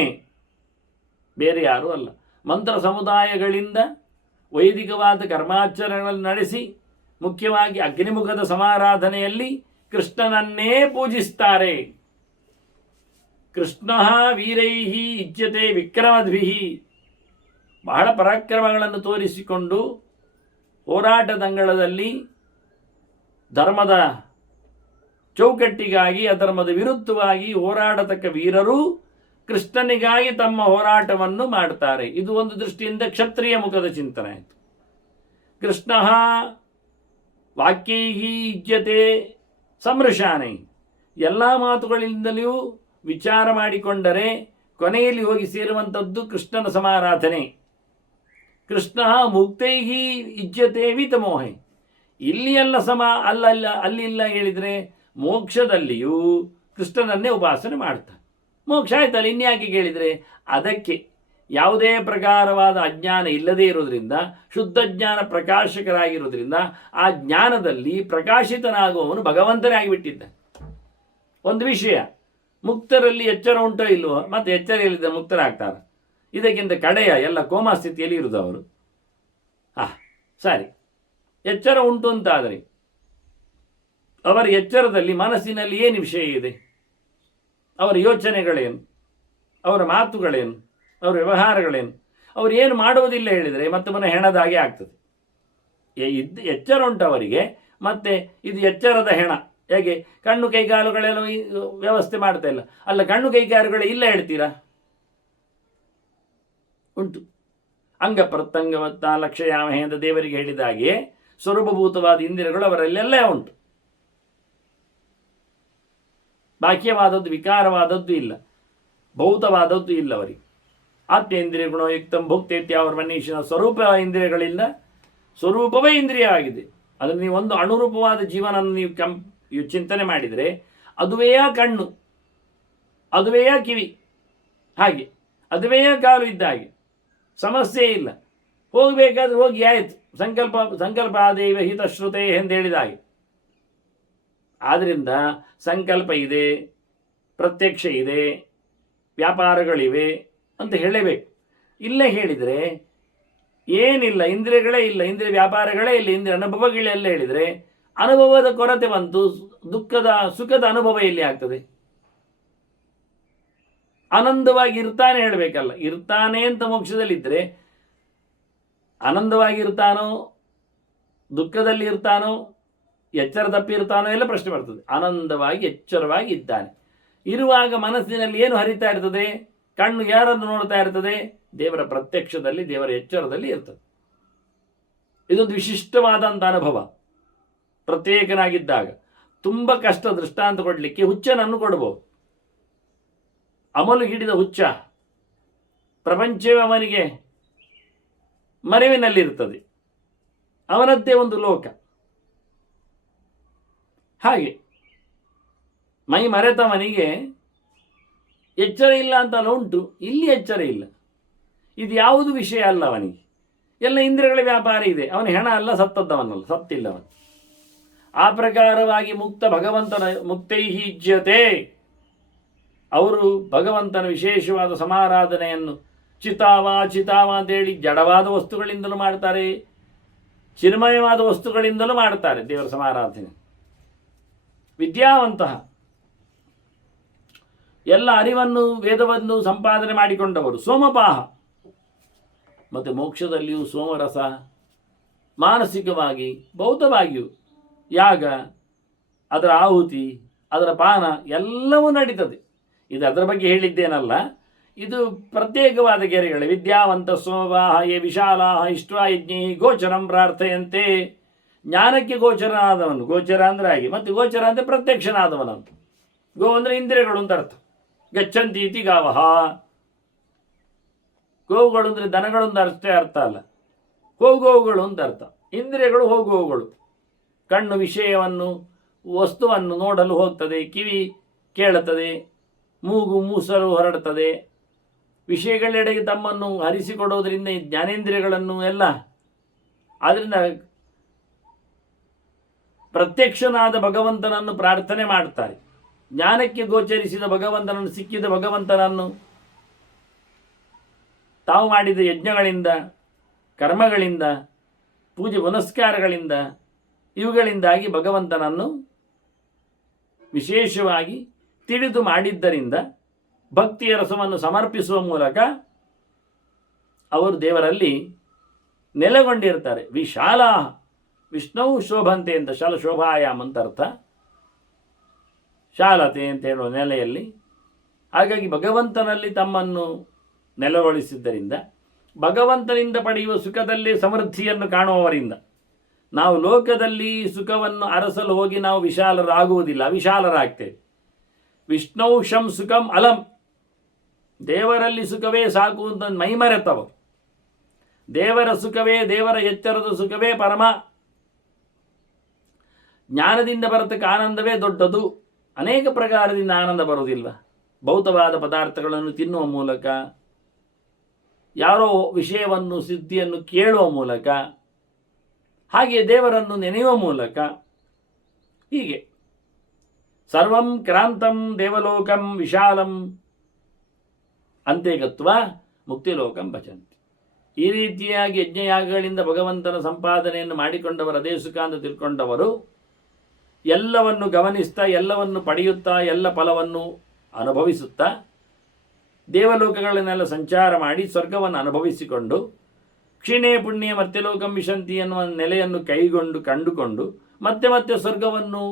ಬೇರೆ ಯಾರೂ ಅಲ್ಲ. ಮಂತ್ರ ಸಮುದಾಯಗಳಿಂದ ವೈದಿಕವಾದ ಕರ್ಮಾಚರಣೆಗಳನ್ನು ನಡೆಸಿ ಮುಖ್ಯವಾಗಿ ಅಗ್ನಿಮುಖದ ಸಮಾರಾಧನೆಯಲ್ಲಿ ಕೃಷ್ಣನನ್ನೇ ಪೂಜಿಸ್ತಾರೆ. ಕೃಷ್ಣ ವೀರೈ ಇಚ್ಯತೆ ವಿಕ್ರಮದ್ಭಿ. ಬಹಳ ಪರಾಕ್ರಮಗಳನ್ನು ತೋರಿಸಿಕೊಂಡು ಹೋರಾಟದಂಗಳದಲ್ಲಿ ಧರ್ಮದ ಚೌಕಟ್ಟಿಗಾಗಿ ಅಧರ್ಮದ ವಿರುದ್ಧವಾಗಿ ಹೋರಾಡತಕ್ಕ ವೀರರು ಕೃಷ್ಣನಿಗಾಗಿ ತಮ್ಮ ಹೋರಾಟವನ್ನು ಮಾಡ್ತಾರೆ. ಇದು ಒಂದು ದೃಷ್ಟಿಯಿಂದ ಕ್ಷತ್ರಿಯ ಮುಖದ ಚಿಂತನೆ ಆಯಿತು. ಕೃಷ್ಣ ವಾಕ್ಯೈ ಇಜ್ಯತೆ ಸಮೃಶಾನೈ. ಎಲ್ಲ ಮಾತುಗಳಿಂದಲೂ ವಿಚಾರ ಮಾಡಿಕೊಂಡರೆ ಕೊನೆಯಲ್ಲಿ ಹೋಗಿ ಸೇರುವಂಥದ್ದು ಕೃಷ್ಣನ ಸಮಾರಾಧನೆ. ಕೃಷ್ಣ ಮುಕ್ತೈ ಇಜ್ಯತೆ ವಿತಮೋಹೈ. ಇಲ್ಲಿ ಎಲ್ಲ ಅಲ್ಲಿಲ್ಲ ಹೇಳಿದರೆ ಮೋಕ್ಷದಲ್ಲಿಯೂ ಕೃಷ್ಣನನ್ನೇ ಉಪಾಸನೆ ಮಾಡ್ತಾನೆ. ಮೋಕ್ಷ ಆಯ್ತಲ್ಲ, ಇನ್ಯಾಕೆ ಕೇಳಿದರೆ ಅದಕ್ಕೆ ಯಾವುದೇ ಪ್ರಕಾರವಾದ ಅಜ್ಞಾನ ಇಲ್ಲದೇ ಇರೋದ್ರಿಂದ, ಶುದ್ಧ ಜ್ಞಾನ ಪ್ರಕಾಶಕರಾಗಿರೋದ್ರಿಂದ ಆ ಜ್ಞಾನದಲ್ಲಿ ಪ್ರಕಾಶಿತನಾಗುವವನು ಭಗವಂತನೇ ಆಗಿಬಿಟ್ಟಿದ್ದ. ಒಂದು ವಿಷಯ, ಮುಕ್ತರಲ್ಲಿ ಎಚ್ಚರ ಉಂಟೋ ಇಲ್ವೋ? ಮತ್ತು ಎಚ್ಚರ ಇಲ್ಲದೆ ಮುಕ್ತರಾಗ್ತಾರೆ. ಇದಕ್ಕಿಂತ ಕಡೆಯ ಎಲ್ಲ ಕೋಮಾ ಸ್ಥಿತಿಯಲ್ಲಿ ಇರುವುದು ಅವರು. ಸರಿ, ಎಚ್ಚರ ಉಂಟು ಅಂತಾದರೆ ಅವರ ಎಚ್ಚರದಲ್ಲಿ ಮನಸ್ಸಿನಲ್ಲಿ ಏನು ವಿಷಯ ಇದೆ? ಅವರ ಯೋಚನೆಗಳೇನು? ಅವರ ಮಾತುಗಳೇನು? ಅವರ ವ್ಯವಹಾರಗಳೇನು? ಅವರು ಏನು ಮಾಡುವುದಿಲ್ಲ ಹೇಳಿದರೆ ಮತ್ತೆ ಮನೆ ಹೆಣದಾಗೆ ಆಗ್ತದೆ. ಎಚ್ಚರ ಉಂಟು ಅವರಿಗೆ, ಮತ್ತು ಇದು ಎಚ್ಚರದ ಹೆಣ. ಹೇಗೆ ಕಣ್ಣು ಕೈಗಾಲುಗಳೆಲ್ಲ ವ್ಯವಸ್ಥೆ ಮಾಡ್ತಾ ಇಲ್ಲ ಅಲ್ಲ, ಕಣ್ಣು ಕೈಗಾಲುಗಳೇ ಇಲ್ಲ ಹೇಳ್ತೀರಾ? ಉಂಟು. ಅಂಗ ಪ್ರತ್ಯಂಗವತ್ತ ಲಕ್ಷಯಾಮಹೆ ಅಂತ ದೇವರಿಗೆ ಹೇಳಿದಾಗೆ ಸ್ವರೂಪಭೂತವಾದ ಇಂದ್ರಿಯಗಳು ಅವರಲ್ಲೆಲ್ಲ ಉಂಟು. ಬಾಹ್ಯವಾದದ್ದು ವಿಕಾರವಾದದ್ದು ಇಲ್ಲ, ಭೌತವಾದದ್ದು ಇಲ್ಲ ಅವರಿಗೆ. ಆತ್ಮೇಂದ್ರಿಯ ಗುಣಯುಕ್ತಂ ಭೋಕ್ತೇತ್ಯ ಅವರ ಮನೀಷನ ಸ್ವರೂಪ ಇಂದ್ರಿಯಗಳಿಂದ ಸ್ವರೂಪವೇ ಇಂದ್ರಿಯ ಆಗಿದೆ. ಅದನ್ನು ನೀವು ಒಂದು ಅನುರೂಪವಾದ ಜೀವನವನ್ನು ನೀವು ಚಿಂತನೆ ಮಾಡಿದರೆ ಅದುವೇ ಕಣ್ಣು, ಅದುವೇ ಕಿವಿ, ಹಾಗೆ ಅದುವೇ ಕಾಲು ಇದ್ದ ಹಾಗೆ, ಸಮಸ್ಯೆ ಇಲ್ಲ. ಹೋಗಬೇಕಾದ್ರೆ ಹೋಗಿ ಆಯಿತು. ಸಂಕಲ್ಪ ಆದೇವ ಹಿತಶ್ರುತೆ ಎಂದು ಹೇಳಿದ ಹಾಗೆ. ಆದ್ದರಿಂದ ಸಂಕಲ್ಪ ಇದೆ, ಪ್ರತ್ಯಕ್ಷ ಇದೆ, ವ್ಯಾಪಾರಗಳಿವೆ ಅಂತ ಹೇಳಬೇಕು. ಇಲ್ಲೇ ಹೇಳಿದರೆ ಏನಿಲ್ಲ, ಇಂದ್ರಿಯಗಳೇ ಇಲ್ಲ, ಇಂದ್ರಿಯ ವ್ಯಾಪಾರಗಳೇ ಇಲ್ಲ, ಇಂದ್ರಿಯ ಅನುಭವಗಳೆಲ್ಲ ಹೇಳಿದರೆ ಅನುಭವದ ಕೊರತೆ ಬಂತು. ಸುಖದ ಅನುಭವ ಎಲ್ಲಿ ಆಗ್ತದೆ? ಆನಂದವಾಗಿ ಇರ್ತಾನೆ ಹೇಳಬೇಕಲ್ಲ. ಇರ್ತಾನೆ ಅಂತ ಮೋಕ್ಷದಲ್ಲಿದ್ದರೆ ಆನಂದವಾಗಿ ಇರ್ತಾನೋ, ದುಃಖದಲ್ಲಿ ಇರ್ತಾನೋ, ಎಚ್ಚರ ತಪ್ಪಿರ್ತಾನೋ ಎಲ್ಲ ಪ್ರಶ್ನೆ ಬರ್ತದೆ. ಆನಂದವಾಗಿ ಎಚ್ಚರವಾಗಿ ಇದ್ದಾನೆ. ಇರುವಾಗ ಮನಸ್ಸಿನಲ್ಲಿ ಏನು ಹರಿತಾ ಇರ್ತದೆ? ಕಣ್ಣು ಯಾರನ್ನು ನೋಡ್ತಾ ಇರ್ತದೆ? ದೇವರ ಪ್ರತ್ಯಕ್ಷದಲ್ಲಿ, ದೇವರ ಎಚ್ಚರದಲ್ಲಿ ಇರ್ತದೆ. ಇದೊಂದು ವಿಶಿಷ್ಟವಾದಂಥ ಅನುಭವ. ಪ್ರತ್ಯೇಕನಾಗಿದ್ದಾಗ ತುಂಬ ಕಷ್ಟ. ದೃಷ್ಟಾಂತ ಕೊಡಲಿಕ್ಕೆ ಹುಚ್ಚನನ್ನು ಕೊಡ್ಬೋದು. ಅಮಲು ಹಿಡಿದ ಹುಚ್ಚ, ಪ್ರಪಂಚವೇ ಅವನಿಗೆ ಮರೆವಿನಲ್ಲಿರ್ತದೆ, ಅವನದ್ದೇ ಒಂದು ಲೋಕ. ಹಾಗೆ ಮೈ ಮರೆತವನಿಗೆ ಎಚ್ಚರ ಇಲ್ಲ ಅಂತಲ್ಲ ಉಂಟು, ಇಲ್ಲಿ ಎಚ್ಚರ ಇಲ್ಲ. ಇದು ಯಾವುದು ವಿಷಯ ಅಲ್ಲ ಅವನಿಗೆ. ಎಲ್ಲ ಇಂದ್ರಿಯಗಳ ವ್ಯಾಪಾರ ಇದೆ. ಅವನ ಹೆಣ ಅಲ್ಲ, ಸತ್ತದ್ದವನಲ್ಲ, ಸತ್ತಿಲ್ಲ ಅವನು. ಆ ಪ್ರಕಾರವಾಗಿ ಭಗವಂತನ ಮುಕ್ತೈಹಿಜ್ಯತೆ, ಅವರು ಭಗವಂತನ ವಿಶೇಷವಾದ ಸಮಾರಾಧನೆಯನ್ನು ಚಿತಾವ ಅಂತೇಳಿ ಜಡವಾದ ವಸ್ತುಗಳಿಂದಲೂ ಮಾಡ್ತಾರೆ, ಚಿನ್ಮಯವಾದ ವಸ್ತುಗಳಿಂದಲೂ ಮಾಡ್ತಾರೆ ದೇವರ ಸಮಾರಾಧನೆ. ವಿದ್ಯಾವಂತಹ ಎಲ್ಲ ಅರಿವನ್ನು ವೇದವನ್ನು ಸಂಪಾದನೆ ಮಾಡಿಕೊಂಡವರು ಸೋಮಪಾಹ. ಮತ್ತು ಮೋಕ್ಷದಲ್ಲಿಯೂ ಸೋಮರಸ, ಮಾನಸಿಕವಾಗಿ ಭೌತವಾಗಿಯೂ ಯಾಗ, ಅದರ ಆಹುತಿ, ಅದರ ಪಾನ ಎಲ್ಲವೂ ನಡೀತದೆ. ಇದು ಅದರ ಬಗ್ಗೆ ಹೇಳಿದ್ದೇನಲ್ಲ, ಇದು ಪ್ರತ್ಯೇಕವಾದ ಗೆರೆಗಳು. ವಿದ್ಯಾವಂತ ಸೋಮವಾಹ ಯೇ ವಿಶಾಲಾಹ ಇಷ್ಟ್ವಾ ಯಜ್ಞಿ ಗೋಚರಂ ಪ್ರಾರ್ಥೆಯಂತೆ. ಜ್ಞಾನಕ್ಕೆ ಗೋಚರನಾದವನು, ಗೋಚರ ಅಂದರೆ ಹಾಗೆ, ಮತ್ತು ಗೋಚರ ಅಂದರೆ ಪ್ರತ್ಯಕ್ಷನಾದವನಂತ. ಗೋ ಅಂದರೆ ಇಂದ್ರಿಯಗಳು ಅಂತ ಅರ್ಥ. ಗಚ್ಚಂತಿ ಇತಿ ಗಾವಹ. ಗೋವುಗಳು ಅಂದರೆ ದನಗಳು ಅಂತ ಅಷ್ಟೇ ಅರ್ಥ ಅಲ್ಲ, ಹೋಗುವವುಗಳು ಅಂತ ಅರ್ಥ. ಇಂದ್ರಿಯಗಳು ಹೋಗುವವುಗಳು. ಕಣ್ಣು ವಿಷಯವನ್ನು, ವಸ್ತುವನ್ನು ನೋಡಲು ಹೋಗ್ತದೆ, ಕಿವಿ ಕೇಳುತ್ತದೆ, ಮೂಗು ಮೂಸಲು ಹೊರಡುತ್ತದೆ. ವಿಷಯಗಳೆಡೆಗೆ ತಮ್ಮನ್ನು ಹರಿಸಿಕೊಡೋದ್ರಿಂದ ಈ ಜ್ಞಾನೇಂದ್ರಿಯಗಳನ್ನು ಎಲ್ಲ. ಆದ್ದರಿಂದ ಪ್ರತ್ಯಕ್ಷನಾದ ಭಗವಂತನನ್ನು ಪ್ರಾರ್ಥನೆ ಮಾಡ್ತಾರೆ. ಜ್ಞಾನಕ್ಕೆ ಗೋಚರಿಸಿದ ಭಗವಂತನನ್ನು, ಸಿಕ್ಕಿದ ಭಗವಂತನನ್ನು ತಾವು ಮಾಡಿದ ಯಜ್ಞಗಳಿಂದ, ಕರ್ಮಗಳಿಂದ, ಪೂಜೆ ಪುನಸ್ಕಾರಗಳಿಂದ, ಇವುಗಳಿಂದಾಗಿ ಭಗವಂತನನ್ನು ವಿಶೇಷವಾಗಿ ತಿಳಿದು ಮಾಡಿದ್ದರಿಂದ ಭಕ್ತಿಯ ರಸವನ್ನು ಸಮರ್ಪಿಸುವ ಮೂಲಕ ಅವರು ದೇವರಲ್ಲಿ ನೆಲೆಗೊಂಡಿರ್ತಾರೆ. ವಿಶಾಲ ವಿಷ್ಣು ಶೋಭಂತೆ ಅಂತ, ಶೋಭಾಯಾಮ್ ಅಂತ ಅರ್ಥ, ಶಾಲತೆ ಅಂತ ಹೇಳುವ ನೆಲೆಯಲ್ಲಿ. ಹಾಗಾಗಿ ಭಗವಂತನಲ್ಲಿ ತಮ್ಮನ್ನು ನೆಲೆಗೊಳಿಸಿದ್ದರಿಂದ ಭಗವಂತನಿಂದ ಪಡೆಯುವ ಸುಖದಲ್ಲಿ ಸಮೃದ್ಧಿಯನ್ನು ಕಾಣುವವರಿಂದ ನಾವು ಲೋಕದಲ್ಲಿ ಸುಖವನ್ನು ಅರಸಲು ಹೋಗಿ ನಾವು ವಿಶಾಲರಾಗುವುದಿಲ್ಲ, ವಿಶಾಲರಾಗ್ತೇವೆ. ವಿಷ್ಣು ಶಂ ಸುಖಂ ಅಲಂ. ದೇವರಲ್ಲಿ ಸುಖವೇ ಸಾಕು ಅಂತ ಮೈಮರೆತವರು. ದೇವರ ಸುಖವೇ, ದೇವರ ಎಚ್ಚರದ ಸುಖವೇ ಪರಮ. ಜ್ಞಾನದಿಂದ ಬರತಕ್ಕ ಆನಂದವೇ ದೊಡ್ಡದು. ಅನೇಕ ಪ್ರಕಾರದಿಂದ ಆನಂದ ಬರುವುದಿಲ್ಲ. ಭೌತವಾದ ಪದಾರ್ಥಗಳನ್ನು ತಿನ್ನುವ ಮೂಲಕ, ಯಾರೋ ವಿಷಯವನ್ನು, ಸಿದ್ಧಿಯನ್ನು ಕೇಳುವ ಮೂಲಕ, ಹಾಗೆ ದೇವರನ್ನು ನೆನೆಯುವ ಮೂಲಕ, ಹೀಗೆ ಸರ್ವಂ ಕ್ರಾಂತಂ ದೇವಲೋಕಂ ವಿಶಾಲಂ ಅಂತೆ ಗತ್ವ ಮುಕ್ತಿಲೋಕಂ ಭಜಂತಿ. ಈ ರೀತಿಯಾಗಿ ಯಜ್ಞಯಾಗಗಳಿಂದ ಭಗವಂತನ ಸಂಪಾದನೆಯನ್ನು ಮಾಡಿಕೊಂಡವರು, ಅದೇ ಸುಖ ಅಂತ ತಿಳ್ಕೊಂಡವರು ಎಲ್ಲವನ್ನು ಗಮನಿಸ್ತಾ, ಎಲ್ಲವನ್ನು ಪಡೆಯುತ್ತಾ, ಎಲ್ಲ ಫಲವನ್ನು ಅನುಭವಿಸುತ್ತಾ, ದೇವಲೋಕಗಳನ್ನೆಲ್ಲ ಸಂಚಾರ ಮಾಡಿ ಸ್ವರ್ಗವನ್ನು ಅನುಭವಿಸಿಕೊಂಡು ಕ್ಷೀಣೇ ಪುಣ್ಯ ಮರ್ತ್ಯಲೋಕಂ ವಿಶಂತಿ ಎನ್ನುವ ನೆಲೆಯನ್ನು ಕಂಡುಕೊಂಡು ಮತ್ತೆ ಮತ್ತೆ ಸ್ವರ್ಗವನ್ನು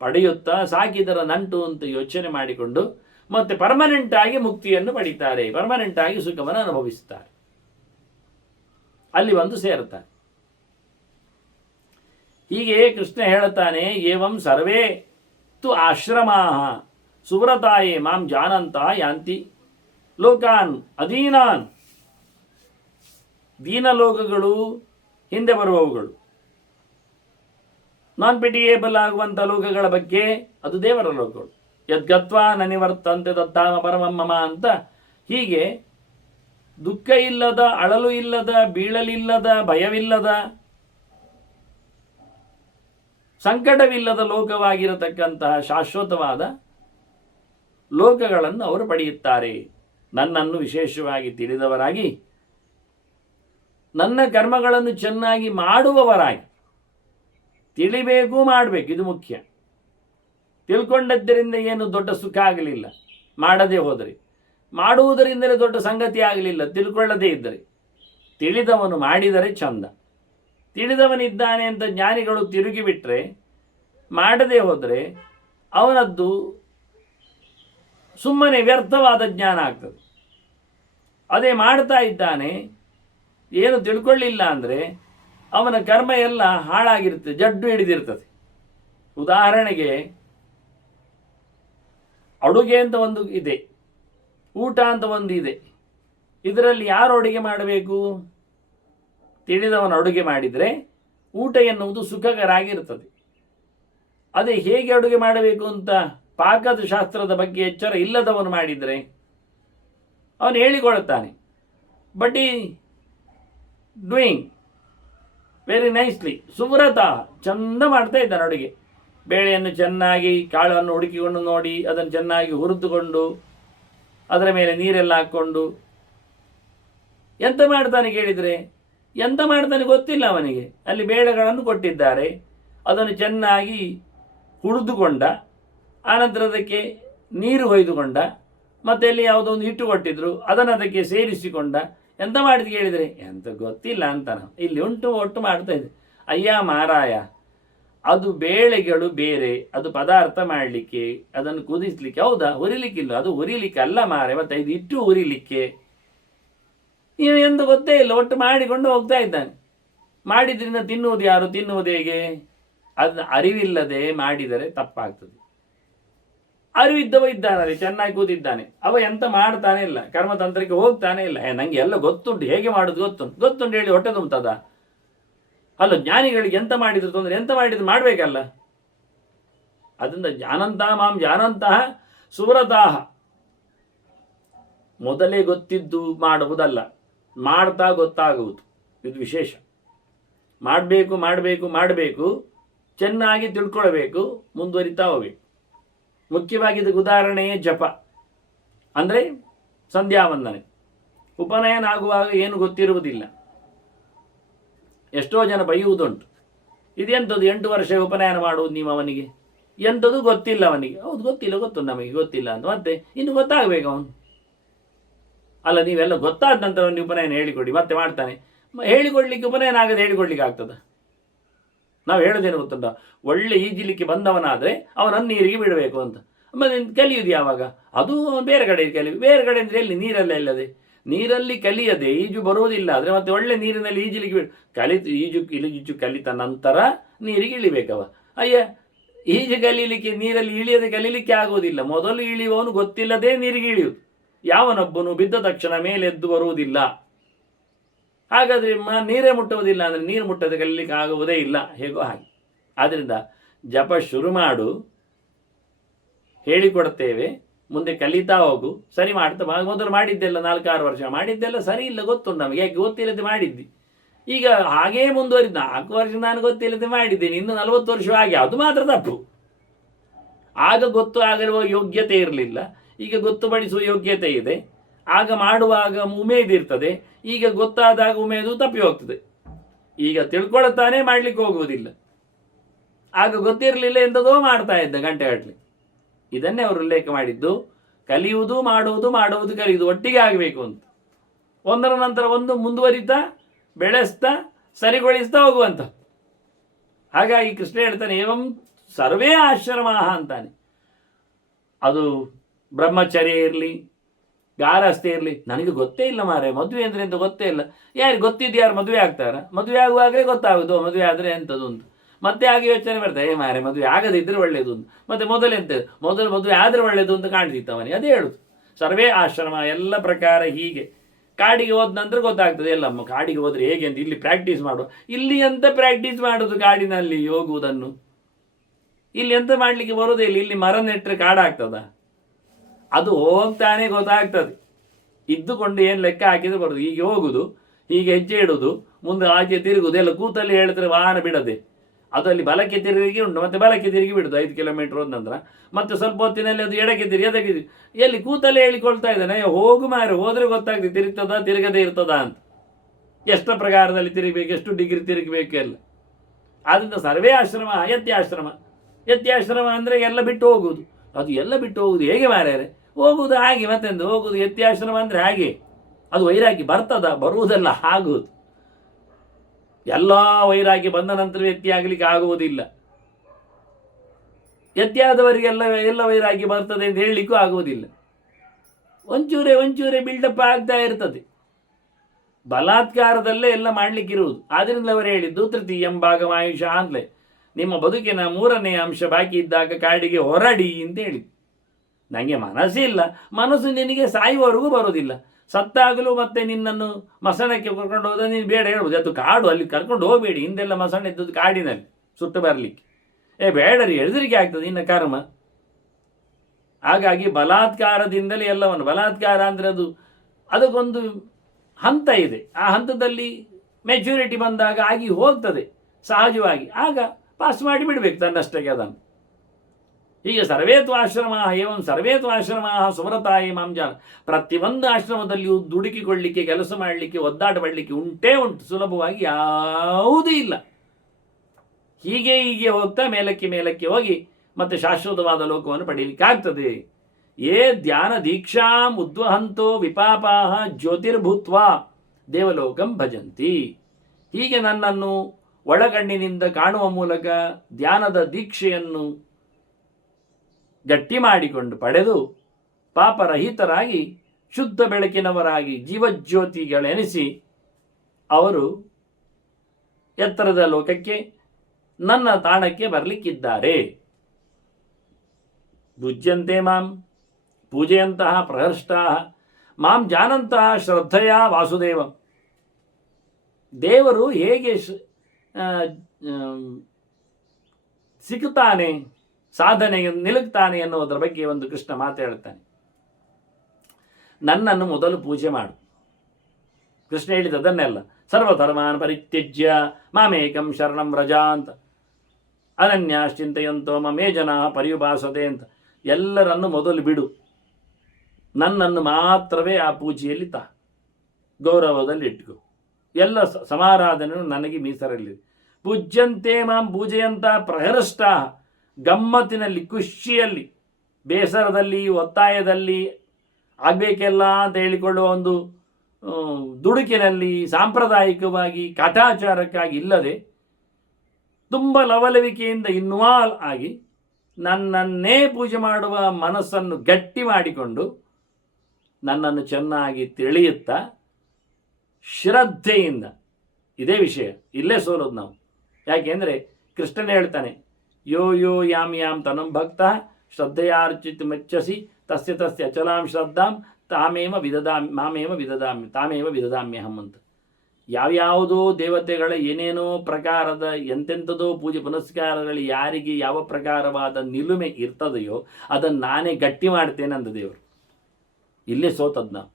ಪಡೆಯುತ್ತಾ, ಸಾಕಿದರ ನಂಟು ಅಂತ ಯೋಚನೆ ಮಾಡಿಕೊಂಡು ಮತ್ತೆ ಪರ್ಮನೆಂಟ್ ಆಗಿ ಮುಕ್ತಿಯನ್ನು ಪಡೀತಾರೆ, ಪರ್ಮನೆಂಟ್ ಆಗಿ ಸುಖವನ್ನು ಅನುಭವಿಸುತ್ತಾರೆ, ಅಲ್ಲಿ ಬಂದು ಸೇರುತ್ತಾರೆ. ಹೀಗೆ ಕೃಷ್ಣ ಹೇಳುತ್ತಾನೆ, ಏವಂ ಸರ್ವೇ ತು ಆಶ್ರಮಾಃ ಸುವ್ರತಾಯೇ ಮಾಂ ಜಾನಂತ ಯಾಂತಿ ಲೋಕಾನ್ ಅಧೀನಾನ್. ದೀನಲೋಕಗಳು ಹಿಂದೆ ಬರುವವುಗಳು, ನಾನ್ ಪಿಟಿಯೇಬಲ್ ಆಗುವಂಥ ಲೋಕಗಳ ಬಗ್ಗೆ ಅದು ದೇವರ ಲೋಕಗಳು. ಯದ್ಗತ್ವಾ ನ ನಿವರ್ತಂತೆ ತತ್ತಾಮ ಪರಮಮ್ಮ ಅಂತ ಹೀಗೆ ದುಃಖ ಇಲ್ಲದ, ಅಳಲು ಇಲ್ಲದ, ಬೀಳಲಿಲ್ಲದ, ಭಯವಿಲ್ಲದ, ಸಂಕಟವಿಲ್ಲದ ಲೋಕವಾಗಿರತಕ್ಕಂತಹ ಶಾಶ್ವತವಾದ ಲೋಕಗಳನ್ನು ಅವರು ಪಡೆಯುತ್ತಾರೆ. ನನ್ನನ್ನು ವಿಶೇಷವಾಗಿ ತಿಳಿದವರಾಗಿ, ನನ್ನ ಕರ್ಮಗಳನ್ನು ಚೆನ್ನಾಗಿ ಮಾಡುವವರಾಗಿ, ತಿಳಿಬೇಕು, ಮಾಡಬೇಕು, ಇದು ಮುಖ್ಯ. ತಿಳ್ಕೊಂಡದ್ದರಿಂದ ಏನು ದೊಡ್ಡ ಸುಖ ಆಗಲಿಲ್ಲ ಮಾಡದೇ ಹೋದರೆ, ಮಾಡುವುದರಿಂದಲೇ ದೊಡ್ಡ ಸಂಗತಿ ಆಗಲಿಲ್ಲ ತಿಳ್ಕೊಳ್ಳದೇ ಇದ್ದರೆ. ತಿಳಿದವನು ಮಾಡಿದರೆ ಚಂದ. ತಿಳಿದವನಿದ್ದಾನೆ ಅಂತ ಜ್ಞಾನಿಗಳು ತಿರುಗಿಬಿಟ್ರೆ, ಮಾಡದೇ ಹೋದರೆ ಅವನದ್ದು ಸುಮ್ಮನೆ ವ್ಯರ್ಥವಾದ ಜ್ಞಾನ ಆಗ್ತದೆ. ಅದೇ ಮಾಡ್ತಾ ಇದ್ದಾನೆ, ಏನು ತಿಳ್ಕೊಳ್ಳಿಲ್ಲ ಅಂದರೆ ಅವನ ಕರ್ಮ ಎಲ್ಲ ಹಾಳಾಗಿರ್ತದೆ, ಜಡ್ಡು ಹಿಡಿದಿರ್ತದೆ. ಉದಾಹರಣೆಗೆ, ಅಡುಗೆ ಅಂತ ಒಂದು ಇದೆ, ಊಟ ಅಂತ ಒಂದು ಇದೆ. ಇದರಲ್ಲಿ ಯಾರು ಅಡುಗೆ ಮಾಡಬೇಕು? ತಿಳಿದವನು ಅಡುಗೆ ಮಾಡಿದರೆ ಊಟ ಎನ್ನುವುದು ಸುಖಕರ ಆಗಿರ್ತದೆ. ಅದೇ ಹೇಗೆ ಅಡುಗೆ ಮಾಡಬೇಕು ಅಂತ ಪಾಕದ ಶಾಸ್ತ್ರದ ಬಗ್ಗೆ ಎಚ್ಚರ ಇಲ್ಲದವನು ಮಾಡಿದರೆ ಅವನು ಹೇಳಿಕೊಳ್ಳುತ್ತಾನೆ, ಬಟ್ ಈ ಡೂಯಿಂಗ್ ವೆರಿ ನೈಸ್ಲಿ, ಸುವ್ರತ, ಚಂದ ಮಾಡ್ತಾ ಇದ್ದಾನೆ ಅಡುಗೆ. ಬೇಳೆಯನ್ನು ಚೆನ್ನಾಗಿ, ಕಾಳನ್ನು ಹುಡುಕಿಕೊಂಡು ನೋಡಿ, ಅದನ್ನು ಚೆನ್ನಾಗಿ ಹುರಿದುಕೊಂಡು ಅದರ ಮೇಲೆ ನೀರೆಲ್ಲ ಹಾಕ್ಕೊಂಡು ಎಂತ ಮಾಡ್ತಾನೆ ಕೇಳಿದರೆ, ಎಂತ ಮಾಡ್ತಾನೆ ಗೊತ್ತಿಲ್ಲ ಅವನಿಗೆ. ಅಲ್ಲಿ ಬೇಳೆಗಳನ್ನು ಕೊಟ್ಟಿದ್ದಾರೆ, ಅದನ್ನು ಚೆನ್ನಾಗಿ ಹುರಿದುಕೊಂಡ, ಆನಂತರ ಅದಕ್ಕೆ ನೀರು ಹೊಯ್ದುಕೊಂಡ, ಮತ್ತೆ ಅಲ್ಲಿ ಯಾವುದೋ ಒಂದು ಹಿಟ್ಟು ಕೊಟ್ಟಿದ್ರು, ಅದನ್ನು ಅದಕ್ಕೆ ಸೇರಿಸಿಕೊಂಡ. ಎಂತ ಮಾಡಿದ್ ಕೇಳಿದರೆ, ಎಂತ ಗೊತ್ತಿಲ್ಲ ಅಂತ ನಾವು ಇಲ್ಲಿ ಒಟ್ಟು ಮಾಡ್ತಾ ಇದ್ದೆ. ಅಯ್ಯ ಮಾರಾಯ, ಅದು ಬೇಳೆಗಳು ಬೇರೆ, ಅದು ಪದಾರ್ಥ ಮಾಡಲಿಕ್ಕೆ, ಅದನ್ನು ಕುದಿಸ್ಲಿಕ್ಕೆ. ಹೌದಾ, ಹುರಿಲಿಕ್ಕಿಲ್ಲ, ಅದು ಹುರಿಲಿಕ್ಕೆ ಅಲ್ಲ ಮಾರೆ, ಮತ್ತೆ ಇದು ಹಿಟ್ಟು ಹುರಿಲಿಕ್ಕೆ. ನೀವು ಎಂದು ಗೊತ್ತೇ ಇಲ್ಲ, ಒಟ್ಟು ಮಾಡಿಕೊಂಡು ಹೋಗ್ತಾ ಇದ್ದಾನೆ. ಮಾಡಿದ್ರಿಂದ ತಿನ್ನುವುದು ಯಾರು, ತಿನ್ನುವುದು ಹೇಗೆ? ಅದನ್ನ ಅರಿವಿಲ್ಲದೆ ಮಾಡಿದರೆ ತಪ್ಪಾಗ್ತದೆ. ಅರಿವಿದ್ದವ ಇದ್ದಾನೆ, ಚೆನ್ನಾಗಿ ಕೂತಿದ್ದಾನೆ, ಅವ ಎಂತ ಮಾಡ್ತಾನೆ ಇಲ್ಲ, ಕರ್ಮತಂತ್ರಕ್ಕೆ ಹೋಗ್ತಾನೆ ಇಲ್ಲ. ನಂಗೆ ಎಲ್ಲ ಗೊತ್ತುಂಟು, ಹೇಗೆ ಮಾಡೋದು ಗೊತ್ತುಂಟು ಹೇಳಿ ಹೊಟ್ಟೆ ತುಂಬುತ್ತದ? ಅಲ್ಲ, ಜ್ಞಾನಿಗಳಿಗೆ ಎಂತ ಮಾಡಿದ್ರು ತೊಂದರೆ, ಎಂತ ಮಾಡಿದ್ರು ಮಾಡಬೇಕಲ್ಲ. ಅದರಿಂದ ಜಾನಂತಹ ಮಾಂ ಜಾನಂತಹ ಸುವ್ರತಾಹ, ಮೊದಲೇ ಗೊತ್ತಿದ್ದು ಮಾಡುವುದಲ್ಲ, ಮಾಡ್ತಾ ಗೊತ್ತಾಗುವುದು. ಇದು ವಿಶೇಷ. ಮಾಡಬೇಕು, ಚೆನ್ನಾಗಿ ತಿಳ್ಕೊಳ್ಬೇಕು, ಮುಂದುವರಿತಾ ಹೋಗ್ಬೇಕು. ಮುಖ್ಯವಾಗಿ ಇದಕ್ಕೆ ಉದಾಹರಣೆಯೇ ಜಪ, ಅಂದರೆ ಸಂಧ್ಯಾ ವಂದನೆ. ಉಪನಯನ ಆಗುವಾಗ ಏನು ಗೊತ್ತಿರುವುದಿಲ್ಲ. ಎಷ್ಟೋ ಜನ ಬೈಯುವುದುಂಟು, ಇದೆಂಥದ್ದು 8 ವರ್ಷ ಉಪನಯನ ಮಾಡುವುದು ನೀವು ಅವನಿಗೆ, ಎಂಥದ್ದು ಗೊತ್ತಿಲ್ಲ ಅವನಿಗೆ. ಹೌದು, ಗೊತ್ತು, ನಮಗೆ ಗೊತ್ತಿಲ್ಲ ಅಂತ, ಮತ್ತೆ ಇನ್ನು ಗೊತ್ತಾಗಬೇಕು ಅವನು. ಅಲ್ಲ, ನೀವೆಲ್ಲ ಗೊತ್ತಾದ ನಂತರ ಅವನಿಗೆ ಉಪನಯನ ಹೇಳಿಕೊಡಿ, ಮತ್ತೆ ಮಾಡ್ತಾನೆ. ಹೇಳಿಕೊಡ್ಲಿಕ್ಕೆ ಉಪನಯನ ಆಗದೆ ಹೇಳಿಕೊಡ್ಲಿಕ್ಕೆ ಆಗ್ತದ? ನಾವು ಹೇಳೋದೇನು ಗೊತ್ತುಂಟ, ಒಳ್ಳೆ ಈಜಲಿಕ್ಕೆ ಬಂದವನಾದರೆ ಅವನನ್ನು ನೀರಿಗೆ ಬಿಡಬೇಕು ಅಂತ. ಮತ್ತೆ ಕಲಿಯುವುದು ಯಾವಾಗ? ಅದು ಬೇರೆ ಕಡೆ ಬೇರೆ ಕಡೆ ಅಂದರೆ ಎಲ್ಲಿ? ನೀರಲ್ಲ ಇಲ್ಲದೆ, ನೀರಲ್ಲಿ ಕಲಿಯದೆ ಈಜು ಬರುವುದಿಲ್ಲ ಆದರೆ ಮತ್ತೆ ಒಳ್ಳೆ ನೀರಿನಲ್ಲಿ ಈಜಲಿಕ್ಕೆ ಈಜು ಕಲಿತ ನಂತರ ನೀರಿಗೆ ಇಳಿಬೇಕವ. ಅಯ್ಯ, ಈಜು ಕಲೀಲಿಕ್ಕೆ ನೀರಲ್ಲಿ ಇಳಿಯದೆ ಕಲೀಲಿಕ್ಕೆ ಆಗುವುದಿಲ್ಲ. ಮೊದಲು ಇಳಿಯುವವನು ಗೊತ್ತಿಲ್ಲದೆ ನೀರಿಗೆ ಇಳಿಯುವುದು. ಯಾವನೊಬ್ಬನು ಬಿದ್ದ ತಕ್ಷಣ ಮೇಲೆದ್ದು ಬರುವುದಿಲ್ಲ. ಹಾಗಾದರೆ ನೀರೇ ಮುಟ್ಟುವುದಿಲ್ಲ ಅಂದರೆ ನೀರು ಮುಟ್ಟದೆ ಕಲೀಲಿಕ್ಕೆ ಆಗುವುದೇ ಇಲ್ಲ, ಹೇಗೋ ಹಾಗೆ. ಆದ್ದರಿಂದ ಜಪ ಶುರು ಮಾಡು, ಹೇಳಿಕೊಡ್ತೇವೆ, ಮುಂದೆ ಕಲಿತಾ ಹೋಗು, ಸರಿ ಮಾಡ್ತಾ. ಮೊದಲು ಮಾಡಿದ್ದೆಲ್ಲ 4-6 ವರ್ಷ ಮಾಡಿದ್ದೆಲ್ಲ ಸರಿ ಇಲ್ಲ, ಗೊತ್ತುಂಟು ನಮಗೆ, ಯಾಕೆ ಗೊತ್ತಿಲ್ಲದೆ ಮಾಡಿದ್ದಿ. ಈಗ ಹಾಗೇ ಮುಂದುವರಿದ 4 ವರ್ಷ ನಾನು ಗೊತ್ತಿಲ್ಲದೆ ಮಾಡಿದ್ದೇನೆ, ಇನ್ನು 40 ವರ್ಷ ಹಾಗೆ, ಅದು ಮಾತ್ರ ತಪ್ಪು. ಆಗ ಗೊತ್ತು ಆಗಿರುವ ಯೋಗ್ಯತೆ ಇರಲಿಲ್ಲ, ಈಗ ಗೊತ್ತುಪಡಿಸುವ ಯೋಗ್ಯತೆ ಇದೆ. ಆಗ ಮಾಡುವಾಗ ಉಮೇದಿರ್ತದೆ, ಈಗ ಗೊತ್ತಾದಾಗ ಉಮೇದು ತಪ್ಪಿ ಹೋಗ್ತದೆ. ಈಗ ತಿಳ್ಕೊಳ್ತಾನೆ ಮಾಡಲಿಕ್ಕೆ ಹೋಗುವುದಿಲ್ಲ. ಆಗ ಗೊತ್ತಿರಲಿಲ್ಲ, ಎಂಥದೋ ಮಾಡ್ತಾ ಇದ್ದ ಗಂಟೆಗಟ್ಟಲೆ. ಇದನ್ನೇ ಅವರು ಉಲ್ಲೇಖ ಮಾಡಿದ್ದು, ಕಲಿಯುವುದು ಮಾಡುವುದು ಕಲಿಯುವುದು ಒಟ್ಟಿಗೆ ಆಗಬೇಕು ಅಂತ. ಒಂದರ ನಂತರ ಒಂದು ಮುಂದುವರಿತಾ ಬೆಳೆಸ್ತಾ ಸರಿಗೊಳಿಸ್ತಾ ಹೋಗುವಂತ. ಹಾಗಾಗಿ ಕೃಷ್ಣ ಹೇಳ್ತಾನೆ, ಏವಂ ಸರ್ವೇ ಆಶ್ರಮ ಅಂತಾನೆ. ಅದು ಬ್ರಹ್ಮಚರ್ಯ ಇರಲಿ, ಗಾರಸ್ಥೆ ಇರಲಿ. ನನಗೆ ಗೊತ್ತೇ ಇಲ್ಲ ಮಾರೆ, ಮದುವೆ ಅಂದರೆ ಅಂತ ಗೊತ್ತೇ ಇಲ್ಲ. ಯಾರು ಗೊತ್ತಿದ್ದು ಯಾರು ಮದುವೆ ಆಗ್ತಾರ? ಮದುವೆ ಆಗುವಾಗಲೇ ಗೊತ್ತಾಗೋದು ಮದುವೆ ಆದರೆ ಎಂಥದ್ದು ಅಂತ. ಮತ್ತೆ ಹಾಗೆ ಯೋಚನೆ ಮಾಡ್ತಾರೆ, ಮಾರೆ ಮದುವೆ ಆಗದಿದ್ದರೆ ಒಳ್ಳೆಯದು ಅಂತ. ಮತ್ತೆ ಮೊದಲು ಮದುವೆ ಆದರೆ ಒಳ್ಳೆಯದು ಅಂತ ಕಾಣ್ತಿತ್ತು ಅವನಿಗೆ. ಅದೇ ಹೇಳುದು, ಸರ್ವೇ ಆಶ್ರಮ, ಎಲ್ಲ ಪ್ರಕಾರ ಹೀಗೆ. ಕಾಡಿಗೆ ಹೋದ ನಂತರ ಗೊತ್ತಾಗ್ತದೆ ಎಲ್ಲಮ್ಮ, ಕಾಡಿಗೆ ಹೋದರೆ ಹೇಗೆ ಅಂತ. ಇಲ್ಲಿ ಪ್ರಾಕ್ಟೀಸ್ ಮಾಡುವ, ಇಲ್ಲಿ ಎಂತ ಪ್ರಾಕ್ಟೀಸ್ ಮಾಡೋದು ಕಾಡಿನಲ್ಲಿ ಹೋಗುವುದನ್ನು? ಇಲ್ಲಿ ಎಂತ ಮಾಡಲಿಕ್ಕೆ ಬರೋದೇ ಇಲ್ಲ. ಇಲ್ಲಿ ಮರ ನೆಟ್ಟರೆ ಕಾಡಾಗ್ತದ? ಅದು ಹೋಗ್ತಾನೆ ಗೊತ್ತಾಗ್ತದೆ. ಇದ್ದುಕೊಂಡು ಏನು ಲೆಕ್ಕ ಹಾಕಿದ್ರೆ ಬರೋದು. ಹೀಗೆ ಹೋಗುದು, ಹೀಗೆ ಹೆಜ್ಜೆ ಇಡುವುದು, ಮುಂದೆ ಆಚೆ ತಿರುಗುದು, ಎಲ್ಲ ಕೂತಲ್ಲಿ ಹೇಳಿದ್ರೆ ವಾಹನ ಬಿಡದೆ. ಅದು ಅಲ್ಲಿ ಬಲಕ್ಕೆ ತಿರುಗಿ ಉಂಟು, ಮತ್ತೆ ಬಲಕ್ಕೆ ತಿರುಗಿ ಬಿಡುದು 5 ಕಿಲೋಮೀಟರ್ ಹೋದ ನಂತರ. ಮತ್ತೆ ಸ್ವಲ್ಪ ಹೊತ್ತಿನಲ್ಲಿ ಅದು ಎಡಕ್ಕೆ ಎದಕ್ಕೆ ಎಲ್ಲಿ ಕೂತಲ್ಲೇ ಹೇಳಿಕೊಳ್ತಾ ಇದ್ದಾನೆ, ಹೋಗು ಮಾರು, ಹೋದ್ರೆ ಗೊತ್ತಾಗ್ತದೆ ತಿರುಗ್ತದ ತಿರುಗದೇ ಇರ್ತದ ಅಂತ, ಎಷ್ಟು ಪ್ರಕಾರದಲ್ಲಿ ತಿರುಗಬೇಕು, ಎಷ್ಟು ಡಿಗ್ರಿ ತಿರುಗಬೇಕು ಎಲ್ಲ. ಆದ್ದರಿಂದ ಸರ್ವೇ ಆಶ್ರಮ ಯತ್ಯಾಶ್ರಮ. ಯತ್ಯಾಶ್ರಮ ಅಂದರೆ ಎಲ್ಲ ಬಿಟ್ಟು ಹೋಗುವುದು. ಅದು ಎಲ್ಲ ಬಿಟ್ಟು ಹೋಗುದು ಹೇಗೆ ಮಾರ್ಯಾರೆ? ಹೋಗುವುದು ಹಾಗೆ, ಮತ್ತೆಂದು ಹೋಗುದು ಯತ್ಯಾಶ್ರಮ ಅಂದರೆ ಹಾಗೆ. ಅದು ವೈರಾಗಿ ಬರ್ತದ, ಬರುವುದಲ್ಲ, ಆಗುವುದು. ಎಲ್ಲ ವೈರಾಗಿ ಬಂದ ನಂತರ ವ್ಯಕ್ತಿ ಆಗಲಿಕ್ಕೆ ಆಗುವುದಿಲ್ಲ. ಯತ್ಯಾದವರಿಗೆಲ್ಲ ಎಲ್ಲ ವೈರಾಗಿ ಬರ್ತದೆ ಅಂತ ಹೇಳಲಿಕ್ಕೂ ಆಗುವುದಿಲ್ಲ. ಒಂಚೂರೇ ಬಿಲ್ಡಪ್ ಆಗ್ತಾ ಇರ್ತದೆ. ಬಲಾತ್ಕಾರದಲ್ಲೇ ಎಲ್ಲ ಮಾಡಲಿಕ್ಕಿರುವುದು. ಆದ್ದರಿಂದ ಅವರು ಹೇಳಿದ್ದು ತೃತೀಯಂ ಭಾಗಮಾಯುಷ ಅಂತಲೇ, ನಿಮ್ಮ ಬದುಕಿನ 3ನೇ ಅಂಶ ಬಾಕಿ ಇದ್ದಾಗ ಕಾಡಿಗೆ ಹೊರಡಿ ಅಂತ ಹೇಳಿದ್ದು. ನನಗೆ ಮನಸ್ಸಿಲ್ಲ, ಮನಸ್ಸು ನಿನಗೆ ಸಾಯುವವರೆಗೂ ಬರೋದಿಲ್ಲ. ಸತ್ತಾಗಲೂ ಮತ್ತೆ ನಿನ್ನನ್ನು ಮಸಣಕ್ಕೆ ಕರ್ಕೊಂಡು ಹೋದ ನೀನು ಬೇಡ ಹೇಳ್ಬೋದು. ಅದು ಕಾಡು, ಅಲ್ಲಿ ಕರ್ಕೊಂಡು ಹೋಗಬೇಡಿ. ಹಿಂದೆಲ್ಲ ಮಸಣ ಇದ್ದದ್ದು ಕಾಡಿನಲ್ಲಿ ಸುಟ್ಟು ಬರಲಿಕ್ಕೆ. ಬೇಡರಿ, ಹೆದರಿಕೆ ಆಗ್ತದೆ ಇನ್ನು ಕರ್ಮ. ಹಾಗಾಗಿ ಬಲಾತ್ಕಾರದಿಂದಲೇ ಎಲ್ಲವನ್ನು, ಬಲಾತ್ಕಾರ ಅಂದರೆ ಅದಕ್ಕೊಂದು ಹಂತ ಇದೆ. ಆ ಹಂತದಲ್ಲಿ ಮೆಚ್ಯೂರಿಟಿ ಬಂದಾಗ ಆಗಿ ಹೋಗ್ತದೆ ಸಹಜವಾಗಿ, ಆಗ ಪಾಸ್ ಮಾಡಿ ಬಿಡಬೇಕು ತನ್ನಷ್ಟಕ್ಕೆ ಅದನ್ನು. ಹೀಗೆ ಸರ್ವೇತು ಆಶ್ರಮ ಏವಂ ಸರ್ವೇತು ಆಶ್ರಮ ಸುಮರತಾಯಿ ಮಾಂಜಾನ. ಪ್ರತಿಯೊಂದು ಆಶ್ರಮದಲ್ಲಿಯೂ ದುಡುಕಿಕೊಳ್ಳಿಕ್ಕೆ, ಕೆಲಸ ಮಾಡಲಿಕ್ಕೆ, ಒದ್ದಾಟ ಪಡಲಿಕ್ಕೆ ಉಂಟೇ ಉಂಟು, ಸುಲಭವಾಗಿ ಯಾವುದೂ ಇಲ್ಲ. ಹೀಗೆ ಹೋಗ್ತಾ ಮೇಲಕ್ಕೆ ಹೋಗಿ ಮತ್ತೆ ಶಾಶ್ವತವಾದ ಲೋಕವನ್ನು ಪಡೀಲಿಕ್ಕೆ ಆಗ್ತದೆ. ಯೇ ಧ್ಯಾನ ದೀಕ್ಷಾಂ ಉದ್ವಹಂತೋ ವಿಪಾಪಾಹ ಜ್ಯೋತಿರ್ಭೂತ್ವಾ ದೇವಲೋಕಂ ಭಜಂತಿ. ಹೀಗೆ ನನ್ನನ್ನು ಒಳಗಣ್ಣಿನಿಂದ ಕಾಣುವ ಮೂಲಕ ಧ್ಯಾನದ ದೀಕ್ಷೆಯನ್ನು ಗಟ್ಟಿ ಮಾಡಿಕೊಂಡು ಪಡೆದು ಪಾಪರಹಿತರಾಗಿ ಶುದ್ಧ ಬೆಳಕಿನವರಾಗಿ ಜೀವಜ್ಯೋತಿಗಳೆನಿಸಿ ಅವರು ಎತ್ತರದ ಲೋಕಕ್ಕೆ, ನನ್ನ ತಾಣಕ್ಕೆ ಬರಲಿಕ್ಕಿದ್ದಾರೆ. ಭುಜ್ಯಂತೆ ಮಾಂ ಪೂಜೆಯಂತಹ ಪ್ರಹರ್ಷ್ಟಾ ಮಾಂ ಜಾನಂತಹ ಶ್ರದ್ಧೆಯ ವಾಸುದೇವ. ದೇವರು ಹೇಗೆ ಸಿಗುತ್ತಾನೆ, ಸಾಧನೆಗೆ ನಿಲುಕ್ತಾನೆ ಎನ್ನುವುದರ ಬಗ್ಗೆ ಒಂದು ಕೃಷ್ಣ ಮಾತು ಹೇಳ್ತಾನೆ. ನನ್ನನ್ನು ಮೊದಲು ಪೂಜೆ ಮಾಡು. ಕೃಷ್ಣ ಹೇಳಿದದನ್ನೆಲ್ಲ, ಸರ್ವಧರ್ಮಾನ್ ಪರಿತ್ಯಜ್ಯ ಮಾಮೇಕಂ ಶರಣಂ ವ್ರಜ ಅಂತ, ಅನನ್ಯಾಶ್ಚಿಂತೆಯಂತೋ ಮಮೇ ಜನ ಪರಿಯುಪಾಸತೆ ಅಂತ. ಎಲ್ಲರನ್ನು ಮೊದಲು ಬಿಡು, ನನ್ನನ್ನು ಮಾತ್ರವೇ ಆ ಪೂಜೆಯಲ್ಲಿ ಗೌರವದಲ್ಲಿ ಇಟ್ಕೋ. ಎಲ್ಲ ಸಮಾರಾಧನೆಯು ನನಗೆ ಮೀಸರಲ್ಲಿದೆ. ಪೂಜ್ಯಂತೆ ಮಾಂ ಪೂಜೆಯಂತ ಪ್ರಹರಷ್ಟ. ಗಮ್ಮತ್ತಿನಲ್ಲಿ, ಖುಷಿಯಲ್ಲಿ, ಬೇಸರದಲ್ಲಿ, ಒತ್ತಾಯದಲ್ಲಿ ಆಗಬೇಕೆಲ್ಲ ಅಂತ ಹೇಳಿಕೊಳ್ಳುವ ಒಂದು ದುಡುಕಿನಲ್ಲಿ, ಸಾಂಪ್ರದಾಯಿಕವಾಗಿ ಕಾಟಾಚಾರಕ್ಕಾಗಿ ಇಲ್ಲದೆ ತುಂಬ ಲವಲವಿಕೆಯಿಂದ ಇನ್ವಾಲ್ವ್ ಆಗಿ ನನ್ನನ್ನೇ ಪೂಜೆ ಮಾಡುವ ಮನಸ್ಸನ್ನು ಗಟ್ಟಿ ಮಾಡಿಕೊಂಡು ನನ್ನನ್ನು ಚೆನ್ನಾಗಿ ತಿಳಿಯುತ್ತಾ ಶ್ರದ್ಧೆಯಿಂದ, ಇದೇ ವಿಷಯ, ಇಲ್ಲೇ ಸೋಲೋದು ನಾವು. ಯಾಕೆಂದರೆ ಕೃಷ್ಣನೇ ಹೇಳ್ತಾನೆ, ಯೋ ಯೋ ಯಾಮ್ ಯಾಮ್ ತನಂ ಭಕ್ತ ಶ್ರದ್ಧೆಯಾರ್ಚಿತ್ ಮೆಚ್ಚಸಿ ತಸ್ಯ ತಸ್ಯ ಅಚಲಾಂ ಶ್ರದ್ಧಾಂ ತಾಮೇವ ವಿದದಾಮ್ಯಹಂ ಅಂತ. ಯಾವ್ಯಾವುದೋ ದೇವತೆಗಳ ಏನೇನೋ ಪ್ರಕಾರದ ಎಂತೆಂಥದೋ ಪೂಜೆ ಪುನಸ್ಕಾರಗಳು ಯಾರಿಗೆ ಯಾವ ಪ್ರಕಾರವಾದ ನಿಲುಮೆ ಇರ್ತದೆಯೋ ಅದನ್ನು ನಾನೇ ಗಟ್ಟಿ ಮಾಡ್ತೇನೆ ಅಂದ ದೇವರು. ಇಲ್ಲೇ ಸೋತದ್ ನಾವು.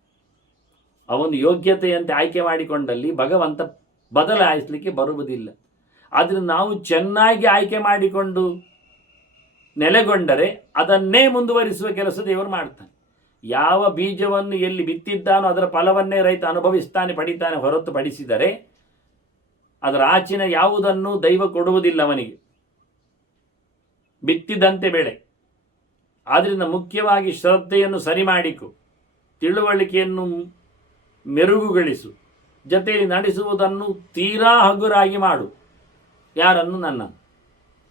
ಅವನು ಯೋಗ್ಯತೆಯಂತೆ ಆಯ್ಕೆ ಮಾಡಿಕೊಂಡಲ್ಲಿ ಭಗವಂತ ಬದಲಾಯಿಸಲಿಕ್ಕೆ ಬರುವುದಿಲ್ಲ. ಆದರೆ ನಾವು ಚೆನ್ನಾಗಿ ಆಯ್ಕೆ ಮಾಡಿಕೊಂಡು ನೆಲೆಗೊಂಡರೆ ಅದನ್ನೇ ಮುಂದುವರಿಸುವ ಕೆಲಸ ದೇವರು ಮಾಡ್ತಾನೆ. ಯಾವ ಬೀಜವನ್ನು ಎಲ್ಲಿ ಬಿತ್ತಿದ್ದಾನೋ ಅದರ ಫಲವನ್ನೇ ರೈತ ಅನುಭವಿಸ್ತಾನೆ, ಪಡಿತಾನೆ ಹೊರತುಪಡಿಸಿದರೆ ಅದರ ಆಚಿನ ಯಾವುದನ್ನು ದೈವ ಕೊಡುವುದಿಲ್ಲ ಅವನಿಗೆ, ಬಿತ್ತಿದಂತೆ ಬೆಳೆ. ಆದ್ದರಿಂದ ಮುಖ್ಯವಾಗಿ ಶ್ರದ್ಧೆಯನ್ನು ಸರಿ ಮಾಡಿಕೊ, ತಿಳುವಳಿಕೆಯನ್ನು ಮೆರುಗುಗೊಳಿಸು, ಜೊತೆಯಲ್ಲಿ ನಡೆಸುವುದನ್ನು ತೀರಾ ಹಗುರಾಗಿ ಮಾಡು. ಯಾರನ್ನು? ನನ್ನನ್ನು.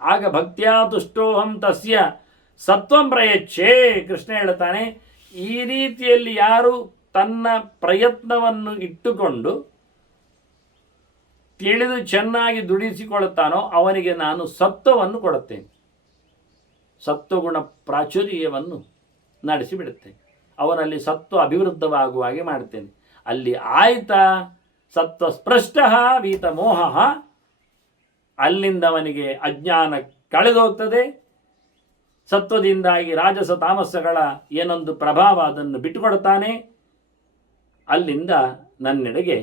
ಆಗ ಭಕ್ತ್ಯಾ ತುಷ್ಟೋಹಂ ತಸ್ಯ ಸತ್ವಂ ಪ್ರಯಚ್ಛೇ. ಕೃಷ್ಣ ಹೇಳ್ತಾನೆ, ಈ ರೀತಿಯಲ್ಲಿ ಯಾರು ತನ್ನ ಪ್ರಯತ್ನವನ್ನು ಇಟ್ಟುಕೊಂಡು ತಿಳಿದು ಚೆನ್ನಾಗಿ ದುಡಿಸಿಕೊಳ್ಳುತ್ತಾನೋ ಅವನಿಗೆ ನಾನು ಸತ್ವವನ್ನು ಕೊಡುತ್ತೇನೆ. ಸತ್ವಗುಣ ಪ್ರಾಚುರ್ಯವನ್ನು ನಡೆಸಿಬಿಡುತ್ತೇನೆ. ಅವನಲ್ಲಿ ಸತ್ವ ಅಭಿವೃದ್ಧವಾಗುವ ಹಾಗೆ ಮಾಡ್ತೇನೆ. ಅಲ್ಲಿ ಆಯ್ತಾ ಸತ್ವ ಸ್ಪೃಷ್ಟ ವೀತ ಮೋಹ, ಅಲ್ಲಿಂದ ಅವನಿಗೆ ಅಜ್ಞಾನ ಕಳೆದೋಗ್ತದೆ. ಸತ್ವದಿಂದಾಗಿ ರಾಜಸ ತಾಮಸಗಳ ಏನೊಂದು ಪ್ರಭಾವ ಅದನ್ನು ಬಿಟ್ಟುಕೊಡ್ತಾನೆ. ಅಲ್ಲಿಂದ ನನ್ನೆಡೆಗೆ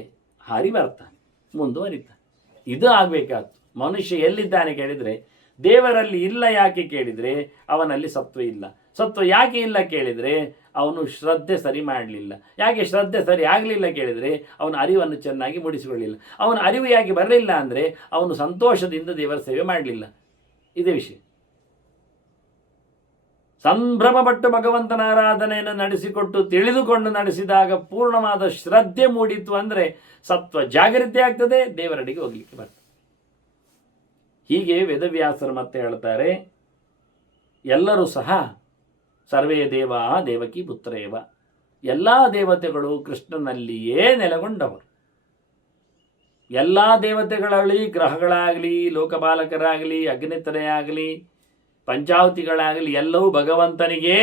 ಹಾರಿ ಬರ್ತಾನೆ, ಮುಂದುವರಿತಾನೆ. ಇದು ಆಗಬೇಕಾಯ್ತು. ಮನುಷ್ಯ ಎಲ್ಲಿದ್ದಾನೆ ಕೇಳಿದರೆ ದೇವರಲ್ಲಿ ಇಲ್ಲ. ಯಾಕೆ ಕೇಳಿದರೆ ಅವನಲ್ಲಿ ಸತ್ವ ಇಲ್ಲ. ಸತ್ವ ಯಾಕೆ ಇಲ್ಲ ಕೇಳಿದರೆ ಅವನು ಶ್ರದ್ಧೆ ಸರಿ ಮಾಡಲಿಲ್ಲ. ಯಾಕೆ ಶ್ರದ್ಧೆ ಸರಿ ಆಗಲಿಲ್ಲ ಕೇಳಿದರೆ ಅವನ ಅರಿವನ್ನು ಚೆನ್ನಾಗಿ ಮೂಡಿಸಿಕೊಳ್ಳಿಲ್ಲ. ಅವನ ಅರಿವು ಯಾಕೆ ಬರಲಿಲ್ಲ ಅಂದರೆ ಅವನು ಸಂತೋಷದಿಂದ ದೇವರ ಸೇವೆ ಮಾಡಲಿಲ್ಲ. ಇದೇ ವಿಷಯ. ಸಂಭ್ರಮಪಟ್ಟು ಭಗವಂತನ ಆರಾಧನೆಯನ್ನು ನಡೆಸಿಕೊಟ್ಟು ತಿಳಿದುಕೊಂಡು ನಡೆಸಿದಾಗ ಪೂರ್ಣವಾದ ಶ್ರದ್ಧೆ ಮೂಡಿತು ಅಂದರೆ ಸತ್ವ ಜಾಗೃತಿ ಆಗ್ತದೆ, ದೇವರಡಿಗೆ ಹೋಗ್ಲಿಕ್ಕೆ ಬರ್ತದೆ. ಹೀಗೆ ವೇದವ್ಯಾಸರು ಮತ್ತೆ ಹೇಳ್ತಾರೆ, ಎಲ್ಲರೂ ಸಹ ಸರ್ವೇ ದೇವ ದೇವಕಿ ಪುತ್ರೇವ, ಎಲ್ಲ ದೇವತೆಗಳು ಕೃಷ್ಣನಲ್ಲಿಯೇ ನೆಲೆಗೊಂಡವರು. ಎಲ್ಲ ದೇವತೆಗಳಲ್ಲಿ ಗ್ರಹಗಳಾಗಲಿ, ಲೋಕಪಾಲಕರಾಗಲಿ, ಅಗ್ನಿತರೆ ಆಗಲಿ, ಪಂಚಾವತಿಗಳಾಗಲಿ ಎಲ್ಲವೂ ಭಗವಂತನಿಗೇ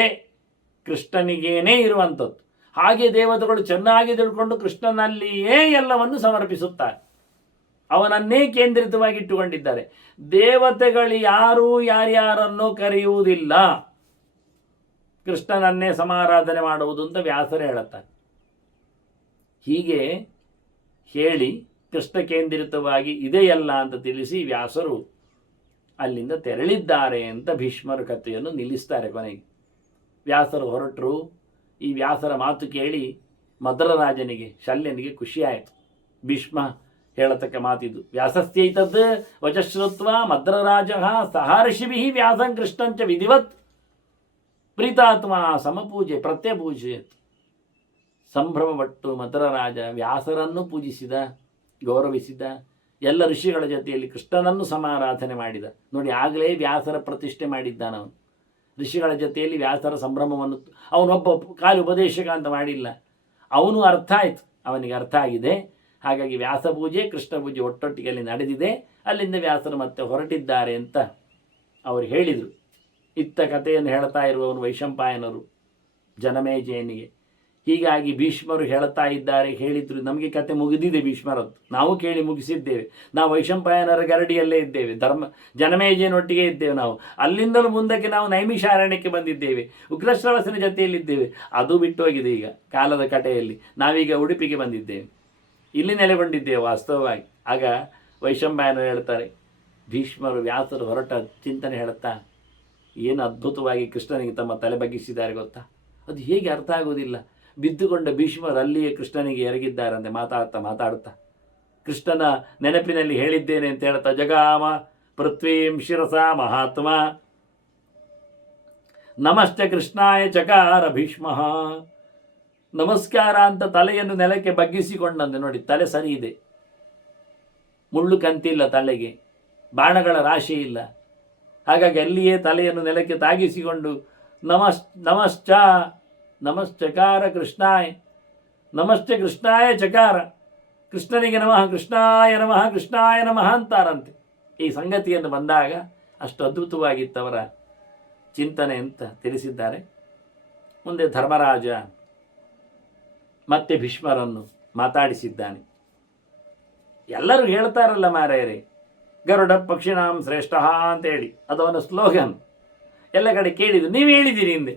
ಕೃಷ್ಣನಿಗೇನೇ ಇರುವಂಥದ್ದು. ಹಾಗೆ ದೇವತೆಗಳು ಚೆನ್ನಾಗಿ ತಿಳ್ಕೊಂಡು ಕೃಷ್ಣನಲ್ಲಿಯೇ ಎಲ್ಲವನ್ನು ಸಮರ್ಪಿಸುತ್ತಾರೆ, ಅವನನ್ನೇ ಕೇಂದ್ರಿತವಾಗಿ ಇಟ್ಟುಕೊಂಡಿದ್ದಾರೆ. ದೇವತೆಗಳು ಯಾರೂ ಯಾರ್ಯಾರನ್ನು ಕರೆಯುವುದಿಲ್ಲ, ಕೃಷ್ಣನನ್ನೇ ಸಮಾರಾಧನೆ ಮಾಡುವುದು ಅಂತ ವ್ಯಾಸರೇ ಹೇಳುತ್ತಾರೆ. ಹೀಗೆ ಹೇಳಿ ಕೃಷ್ಣ ಕೇಂದ್ರಿತವಾಗಿ ಇದೆಯಲ್ಲ ಅಂತ ತಿಳಿಸಿ ವ್ಯಾಸರು ಅಲ್ಲಿಂದ ತೆರಳಿದ್ದಾರೆ ಅಂತ ಭೀಷ್ಮರ ಕಥೆಯನ್ನು ನಿಲ್ಲಿಸ್ತಾರೆ. ಕೊನೆಗೆ ವ್ಯಾಸರು ಹೊರಟರು. ಈ ವ್ಯಾಸರ ಮಾತು ಕೇಳಿ ಮದ್ರರಾಜನಿಗೆ, ಶಲ್ಯನಿಗೆ ಖುಷಿಯಾಯಿತು. ಭೀಷ್ಮ ಹೇಳತಕ್ಕ ಮಾತಿದು. ವ್ಯಾಸಸ್ಯೈತದ್ ವಚಶ್ರುತ್ವ ಮದ್ರರಾಜ ಸಹರ್ಷಿಭಿ ವ್ಯಾಸಂ ಕೃಷ್ಣಂಚ ವಿಧಿವತ್ ಪ್ರೀತಾತ್ಮ ಸಮಪೂಜೆ ಪ್ರತ್ಯಪೂಜೆ. ಸಂಭ್ರಮಪಟ್ಟು ಮದ್ರರಾಜ ವ್ಯಾಸರನ್ನು ಪೂಜಿಸಿದ, ಗೌರವಿಸಿದ. ಎಲ್ಲ ಋಷಿಗಳ ಜೊತೆಯಲ್ಲಿ ಕೃಷ್ಣನನ್ನು ಸಮಾರಾಧನೆ ಮಾಡಿದ. ನೋಡಿ, ಆಗಲೇ ವ್ಯಾಸರ ಪ್ರತಿಷ್ಠೆ ಮಾಡಿದ್ದಾನವನು. ಋಷಿಗಳ ಜೊತೆಯಲ್ಲಿ ವ್ಯಾಸರ ಸಂಭ್ರಮವನ್ನು ಅವನೊಬ್ಬ ಕಾಲು ಉಪದೇಶಕ ಅಂತ ಮಾಡಿಲ್ಲ. ಅವನು ಅರ್ಥ ಆಯಿತು, ಅವನಿಗೆ ಅರ್ಥ ಆಗಿದೆ. ಹಾಗಾಗಿ ವ್ಯಾಸ ಪೂಜೆ ಕೃಷ್ಣ ಪೂಜೆ ಒಟ್ಟೊಟ್ಟಿಗೆ ಅಲ್ಲಿ ನಡೆದಿದೆ. ಅಲ್ಲಿಂದ ವ್ಯಾಸರು ಮತ್ತೆ ಹೊರಟಿದ್ದಾರೆ ಅಂತ ಅವರು ಹೇಳಿದರು. ಇತ್ತ ಕಥೆಯನ್ನು ಹೇಳ್ತಾ ಇರುವವನು ವೈಶಂಪಾಯನರು ಜನಮೇಜಯನಿಗೆ. ಹೀಗಾಗಿ ಭೀಷ್ಮರು ಹೇಳ್ತಾ ಇದ್ದಾರೆ, ಹೇಳಿದ್ರು. ನಮಗೆ ಕತೆ ಮುಗಿದಿದೆ ಭೀಷ್ಮರದ್ದು, ನಾವು ಕೇಳಿ ಮುಗಿಸಿದ್ದೇವೆ. ನಾವು ವೈಶಂಪಾಯನರ ಗರಡಿಯಲ್ಲೇ ಇದ್ದೇವೆ, ಜನಮೇಜಯನೊಟ್ಟಿಗೆ ಇದ್ದೇವೆ. ನಾವು ಅಲ್ಲಿಂದಲೂ ಮುಂದಕ್ಕೆ ನಾವು ನೈಮಿಷಾರಣ್ಯಕ್ಕೆ ಬಂದಿದ್ದೇವೆ, ಉಗ್ರಶ್ರವಸನ ಜೊತೆಯಲ್ಲಿದ್ದೇವೆ. ಅದು ಬಿಟ್ಟು ಹೋಗಿದೆ ಈಗ ಕಾಲದ ಕಟೆಯಲ್ಲಿ. ನಾವೀಗ ಉಡುಪಿಗೆ ಬಂದಿದ್ದೇವೆ, ಇಲ್ಲಿ ನೆಲೆಗೊಂಡಿದ್ದೇವೆ ವಾಸ್ತವವಾಗಿ. ಆಗ ವೈಶಂಪಾಯನರು ಹೇಳ್ತಾರೆ, ಭೀಷ್ಮರು ವ್ಯಾಸರು ಹೊರಟ ಚಿಂತನೆ ಹೇಳುತ್ತಾ, ಏನು ಅದ್ಭುತವಾಗಿ ಕೃಷ್ಣನಿಗೆ ತಮ್ಮ ತಲೆ ಬಗ್ಗಿಸಿದ್ದಾರೆ ಗೊತ್ತಾ? ಅದು ಹೇಗೆ ಅರ್ಥ ಆಗೋದಿಲ್ಲ. ಬಿದ್ದುಕೊಂಡ ಭೀಷ್ಮರು ಅಲ್ಲಿಯೇ ಕೃಷ್ಣನಿಗೆ ಎರಗಿದ್ದಾರಂತೆ. ಮಾತಾಡುತ್ತಾ ಕೃಷ್ಣನ ನೆನಪಿನಲ್ಲಿ ಹೇಳಿದ್ದೇನೆ ಅಂತ ಹೇಳ್ತಾ, ಜಗಾಮ ಪೃಥ್ವೀಂ ಶಿರಸ ಮಹಾತ್ಮ ನಮಶ್ಚ ಕೃಷ್ಣಾಯ ಚಕಾರ ಭೀಷ್ಮ. ನಮಸ್ಕಾರ ಅಂತ ತಲೆಯನ್ನು ನೆಲಕ್ಕೆ ಬಗ್ಗಿಸಿಕೊಂಡಂತೆ. ನೋಡಿ, ತಲೆ ಸರಿ ಇದೆ, ಮುಳ್ಳು ಕಂತಿಲ್ಲ ತಲೆಗೆ, ಬಾಣಗಳ ರಾಶಿ ಇಲ್ಲ. ಹಾಗಾಗಿ ಅಲ್ಲಿಯೇ ತಲೆಯನ್ನು ನೆಲಕ್ಕೆ ತಾಗಿಸಿಕೊಂಡು ನಮಶ್ಚಕಾರ ಕೃಷ್ಣಾಯ, ನಮಶ್ಚ ಕೃಷ್ಣಾಯ ಚಕಾರ. ಕೃಷ್ಣನಿಗೆ ನಮಃ, ಕೃಷ್ಣಾಯ ನಮಃ, ಕೃಷ್ಣಾಯ ನಮಃ ಅಂತಾರಂತೆ. ಈ ಸಂಗತಿಯನ್ನು ಬಂದಾಗ ಅಷ್ಟು ಅದ್ಭುತವಾಗಿತ್ತವರ ಚಿಂತನೆ ಅಂತ ತಿಳಿಸಿದ್ದಾರೆ. ಮುಂದೆ ಧರ್ಮರಾಜ ಮತ್ತೆ ಭೀಷ್ಮರನ್ನು ಮಾತಾಡಿಸಿದ್ದಾನೆ. ಎಲ್ಲರೂ ಹೇಳ್ತಾರಲ್ಲ ಮಾರಾಯರೇ, ಗರುಡ ಪಕ್ಷಿಣಾಂ ಶ್ರೇಷ್ಠ ಅಂತೇಳಿ, ಅದು ಅವನ ಸ್ಲೋಗನ್. ಎಲ್ಲ ಕಡೆ ಕೇಳಿದ್ದು, ನೀವು ಹೇಳಿದ್ದೀರಿ ಹಿಂದೆ.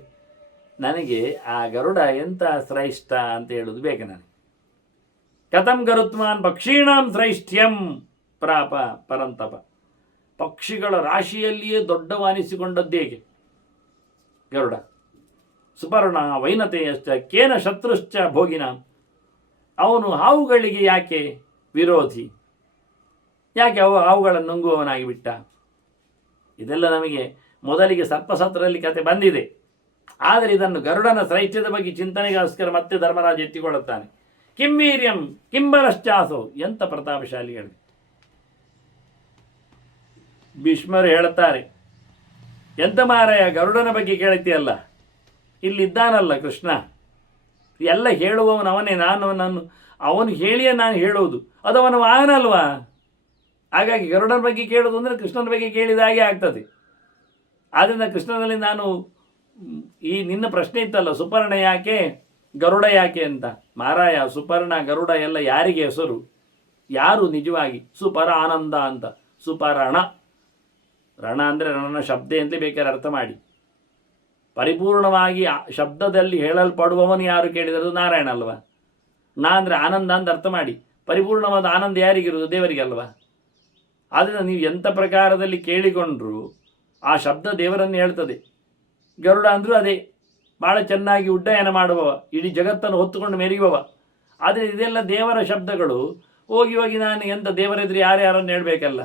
ನನಗೆ ಆ ಗರುಡ ಎಂಥ ಶ್ರೇಷ್ಠ ಅಂತ ಹೇಳೋದು ಬೇಕು ನನಗೆ. ಕಥಂ ಗರುತ್ಮಾನ್ ಪಕ್ಷೀಣಾಂ ಶ್ರೈಷ್ಠ್ಯಂ ಪ್ರಾಪ ಪರಂತಪ. ಪಕ್ಷಿಗಳ ರಾಶಿಯಲ್ಲಿಯೇ ದೊಡ್ಡವಾನಿಸಿಕೊಂಡದ್ದೇಗೆ ಗರುಡ. ಸುಪರ್ಣ ವೈನತೆಯಶ್ಚ ಕೇನ ಶತ್ರುಶ್ಚ ಭೋಗಿನ. ಅವನು ಹಾವುಗಳಿಗೆ ಯಾಕೆ ವಿರೋಧಿ, ಯಾಕೆ ಹಾವುಗಳನ್ನು ನುಂಗುವವನಾಗಿ ಬಿಟ್ಟ? ಇದೆಲ್ಲ ನಮಗೆ ಮೊದಲಿಗೆ ಸರ್ಪಸತ್ರದಲ್ಲಿ ಕತೆ ಬಂದಿದೆ. ಆದರೆ ಇದನ್ನು ಗರುಡನ ಶ್ರೈಷ್ಠ್ಯದ ಬಗ್ಗೆ ಚಿಂತನೆಗೋಸ್ಕರ ಮತ್ತೆ ಧರ್ಮರಾಜ ಎತ್ತಿಕೊಳ್ಳುತ್ತಾನೆ. ಕಿಂವೀರ್ಯಂ ಕಿಂಬಲಶ್ಚಾಸೋ. ಎಂಥ ಪ್ರತಾಪಶಾಲಿಗಳು. ಭೀಷ್ಮರು ಹೇಳುತ್ತಾರೆ, ಎಂತ ಮಾರಾಯ ಗರುಡನ ಬಗ್ಗೆ ಕೇಳುತ್ತೀಯಲ್ಲ, ಇಲ್ಲಿದ್ದಾನಲ್ಲ ಕೃಷ್ಣ, ಎಲ್ಲ ಹೇಳುವವನು ಅವನೇ. ನಾನು ಅವನು ಹೇಳಿಯೇ ನಾನು ಹೇಳುವುದು, ಅದು ಅವನ ವಾಹನ ಅಲ್ವಾ. ಹಾಗಾಗಿ ಗರುಡನ ಬಗ್ಗೆ ಕೇಳೋದು ಅಂದರೆ ಕೃಷ್ಣನ ಬಗ್ಗೆ ಕೇಳಿದ ಹಾಗೆ ಆಗ್ತದೆ. ಆದ್ದರಿಂದ ಕೃಷ್ಣನಲ್ಲಿ ನಾನು ಈ ನಿನ್ನ ಪ್ರಶ್ನೆ ಇತ್ತಲ್ಲ, ಸುಪರ್ಣ ಯಾಕೆ ಗರುಡ ಯಾಕೆ ಅಂತ. ಮಾರಾಯ, ಸುಪರ್ಣ ಗರುಡ ಎಲ್ಲ ಯಾರಿಗೆ ಹೆಸರು? ಯಾರು ನಿಜವಾಗಿ ಸುಪರ ಆನಂದ ಅಂತ. ಸುಪರ್ಣ, ರಣ ಅಂದರೆ ರಣನ ಶಬ್ದ ಅಂತಲೇ ಬೇಕಾದ್ರೆ ಅರ್ಥ ಮಾಡಿ. ಪರಿಪೂರ್ಣವಾಗಿ ಶಬ್ದದಲ್ಲಿ ಹೇಳಲ್ಪಡುವವನು ಯಾರು ಕೇಳಿದರೂ ನಾರಾಯಣ ಅಲ್ವಾ. ನಾ ಅಂದರೆ ಆನಂದ ಅಂತ ಅರ್ಥ ಮಾಡಿ. ಪರಿಪೂರ್ಣವಾದ ಆನಂದ ಯಾರಿಗಿರೋದು? ದೇವರಿಗೆ ಅಲ್ವಾ. ಆದ್ದರಿಂದ ನೀವು ಎಂಥ ಪ್ರಕಾರದಲ್ಲಿ ಕೇಳಿಕೊಂಡ್ರೂ ಆ ಶಬ್ದ ದೇವರನ್ನು ಹೇಳ್ತದೆ. ಗರುಡ ಅಂದರೂ ಅದೇ, ಭಾಳ ಚೆನ್ನಾಗಿ ಉಡ್ಡಯನ ಮಾಡುವವ, ಇಡೀ ಜಗತ್ತನ್ನು ಹೊತ್ತುಕೊಂಡು ಮೆರೆಯುವವ. ಆದರೆ ಇದೆಲ್ಲ ದೇವರ ಶಬ್ದಗಳು. ಹೋಗಿ ಹೋಗಿ ನಾನು ಎಂಥ ದೇವರೆದ್ರೆ ಯಾರ್ಯಾರನ್ನು ಹೇಳಬೇಕಲ್ಲ.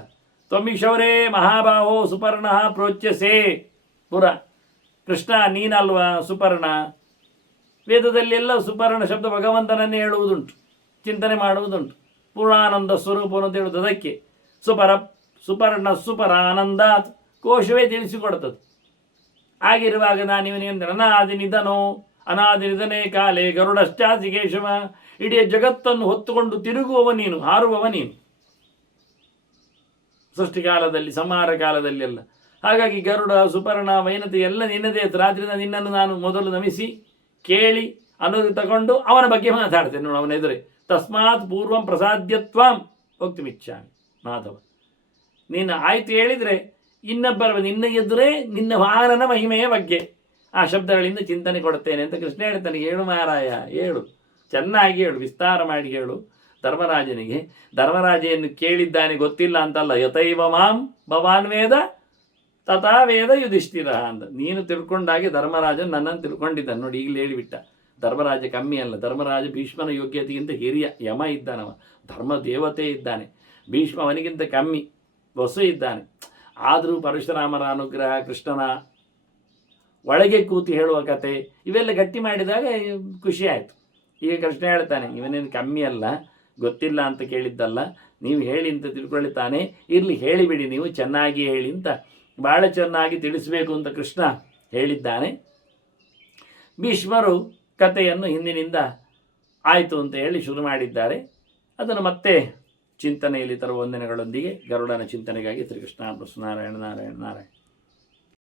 ತ್ವಮೀಶೌರೇ ಮಹಾಬಾಹೋ ಸುಪರ್ಣ ಪ್ರೋಚ್ಯಸೇ. ಪುರ ಕೃಷ್ಣ ನೀನಲ್ವಾ ಸುಪರ್ಣ. ವೇದದಲ್ಲೆಲ್ಲ ಸುಪರ್ಣ ಶಬ್ದ ಭಗವಂತನನ್ನೇ ಹೇಳುವುದುಂಟು, ಚಿಂತನೆ ಮಾಡುವುದುಂಟು. ಪೂರ್ಣಾನಂದ ಸ್ವರೂಪವನ್ನು ಅಂತ ಹೇಳುವುದು ಅದಕ್ಕೆ. ಸುಪರ್ಣ ಸುಪರಾನಂದಾತ್ ಕೋಶವೇ ತಿಳಿಸಿಕೊಡುತ್ತದೆ. ಆಗಿರುವಾಗ ನಾನು ಇವನೇನು ಅನಾದಿ ನಿಧನೋ ಅನಾದಿ ನಿಧನೇ ಕಾಲೇ ಗರುಡಶ್ಚಾಸಿ ಕೇಶವ. ಇಡೀ ಜಗತ್ತನ್ನು ಹೊತ್ತುಕೊಂಡು ತಿರುಗುವವ ನೀನು, ಹಾರುವವ ನೀನು, ಸೃಷ್ಟಿಕಾಲದಲ್ಲಿ ಸಂಹಾರ ಕಾಲದಲ್ಲಿ ಎಲ್ಲ. ಹಾಗಾಗಿ ಗರುಡ ಸುಪರ್ಣ ವೈನತೆ ಎಲ್ಲ ನಿನ್ನದೇ. ರಾತ್ರಿಯಿಂದ ನಿನ್ನನ್ನು ನಾನು ಮೊದಲು ನಮಿಸಿ ಕೇಳಿ ಅನ್ನೋದು ತಗೊಂಡು ಅವನ ಬಗ್ಗೆ ಮಾತಾಡ್ತೇನೆ ನೋಡು, ಅವನ ಎದುರೇ. ತಸ್ಮಾತ್ ಪೂರ್ವಂ ಪ್ರಸಾದ್ಯತ್ವಾಂ ವಕ್ತುಮಿಚ್ಛಾಮಿ ಮಾಧವ. ನೀನು ಆಯ್ತು ಹೇಳಿದರೆ ಇನ್ನೊಬ್ಬರ ನಿನ್ನ ಎದುರೇ ನಿನ್ನ ವಾಹನನ ಮಹಿಮೆಯ ಬಗ್ಗೆ ಆ ಶಬ್ದಗಳಿಂದ ಚಿಂತನೆ ಕೊಡುತ್ತೇನೆ ಅಂತ ಕೃಷ್ಣ ಹೇಳ್ತಾನೆ. ಹೇಳು ಮಹಾರಾಯ, ಹೇಳು, ಚೆನ್ನಾಗಿ ಹೇಳು, ವಿಸ್ತಾರ ಮಾಡಿ ಹೇಳು ಧರ್ಮರಾಜನಿಗೆ. ಧರ್ಮರಾಜೆಯನ್ನು ಕೇಳಿದ್ದಾನೆ ಗೊತ್ತಿಲ್ಲ ಅಂತಲ್ಲ. ಯಥೈವ ಮಾಂ ಭವಾನ್ ವೇದ ತಥಾ ವೇದ ಯುಧಿಷ್ಠಿರ ಅಂತ. ನೀನು ತಿಳ್ಕೊಂಡಾಗೆ ಧರ್ಮರಾಜನ್ ನನ್ನನ್ನು ತಿಳ್ಕೊಂಡಿದ್ದಾನೆ ನೋಡಿ. ಈಗಲೇ ಹೇಳಿಬಿಟ್ಟ. ಧರ್ಮರಾಜ ಕಮ್ಮಿ ಅಲ್ಲ. ಧರ್ಮರಾಜ ಭೀಷ್ಮನ ಯೋಗ್ಯತೆಗಿಂತ ಹಿರಿಯ. ಯಮ ಇದ್ದಾನವ, ಧರ್ಮ ದೇವತೆ ಇದ್ದಾನೆ. ಭೀಷ್ಮ ಅವನಿಗಿಂತ ಕಮ್ಮಿ, ವಸು ಇದ್ದಾನೆ. ಆದರೂ ಪರಶುರಾಮರ ಅನುಗ್ರಹ, ಕೃಷ್ಣನ ಒಳಗೆ ಕೂತಿ ಹೇಳುವ ಕತೆ ಇವೆಲ್ಲ ಗಟ್ಟಿ ಮಾಡಿದಾಗ ಖುಷಿ ಆಯಿತು. ಈಗ ಕೃಷ್ಣ ಹೇಳ್ತಾನೆ, ಇವನೇನು ಕಮ್ಮಿ ಅಲ್ಲ, ಗೊತ್ತಿಲ್ಲ ಅಂತ ಕೇಳಿದ್ದಲ್ಲ, ನೀವು ಹೇಳಿ ಅಂತ ತಿಳ್ಕೊಳ್ಳುತ್ತಾನೆ. ಇರಲಿ, ಹೇಳಿಬಿಡಿ, ನೀವು ಚೆನ್ನಾಗಿ ಹೇಳಿ ಅಂತ, ಭಾಳ ಚೆನ್ನಾಗಿ ತಿಳಿಸಬೇಕು ಅಂತ ಕೃಷ್ಣ ಹೇಳಿದ್ದಾನೆ. ಭೀಷ್ಮರು ಕಥೆಯನ್ನು ಹಿಂದಿನಿಂದ ಆಯಿತು ಅಂತ ಹೇಳಿ ಶುರು ಮಾಡಿದ್ದಾರೆ. ಅದನ್ನು ಮತ್ತೆ ಚಿಂತನೆಯಲ್ಲಿ ತರುವ ವಂದನೆಗಳೊಂದಿಗೆ ಗರುಡನ ಚಿಂತನೆಗಾಗಿ ಶ್ರೀಕೃಷ್ಣ ನಾರಾಯಣ ನಾರಾಯಣ ನಾರಾಯಣ.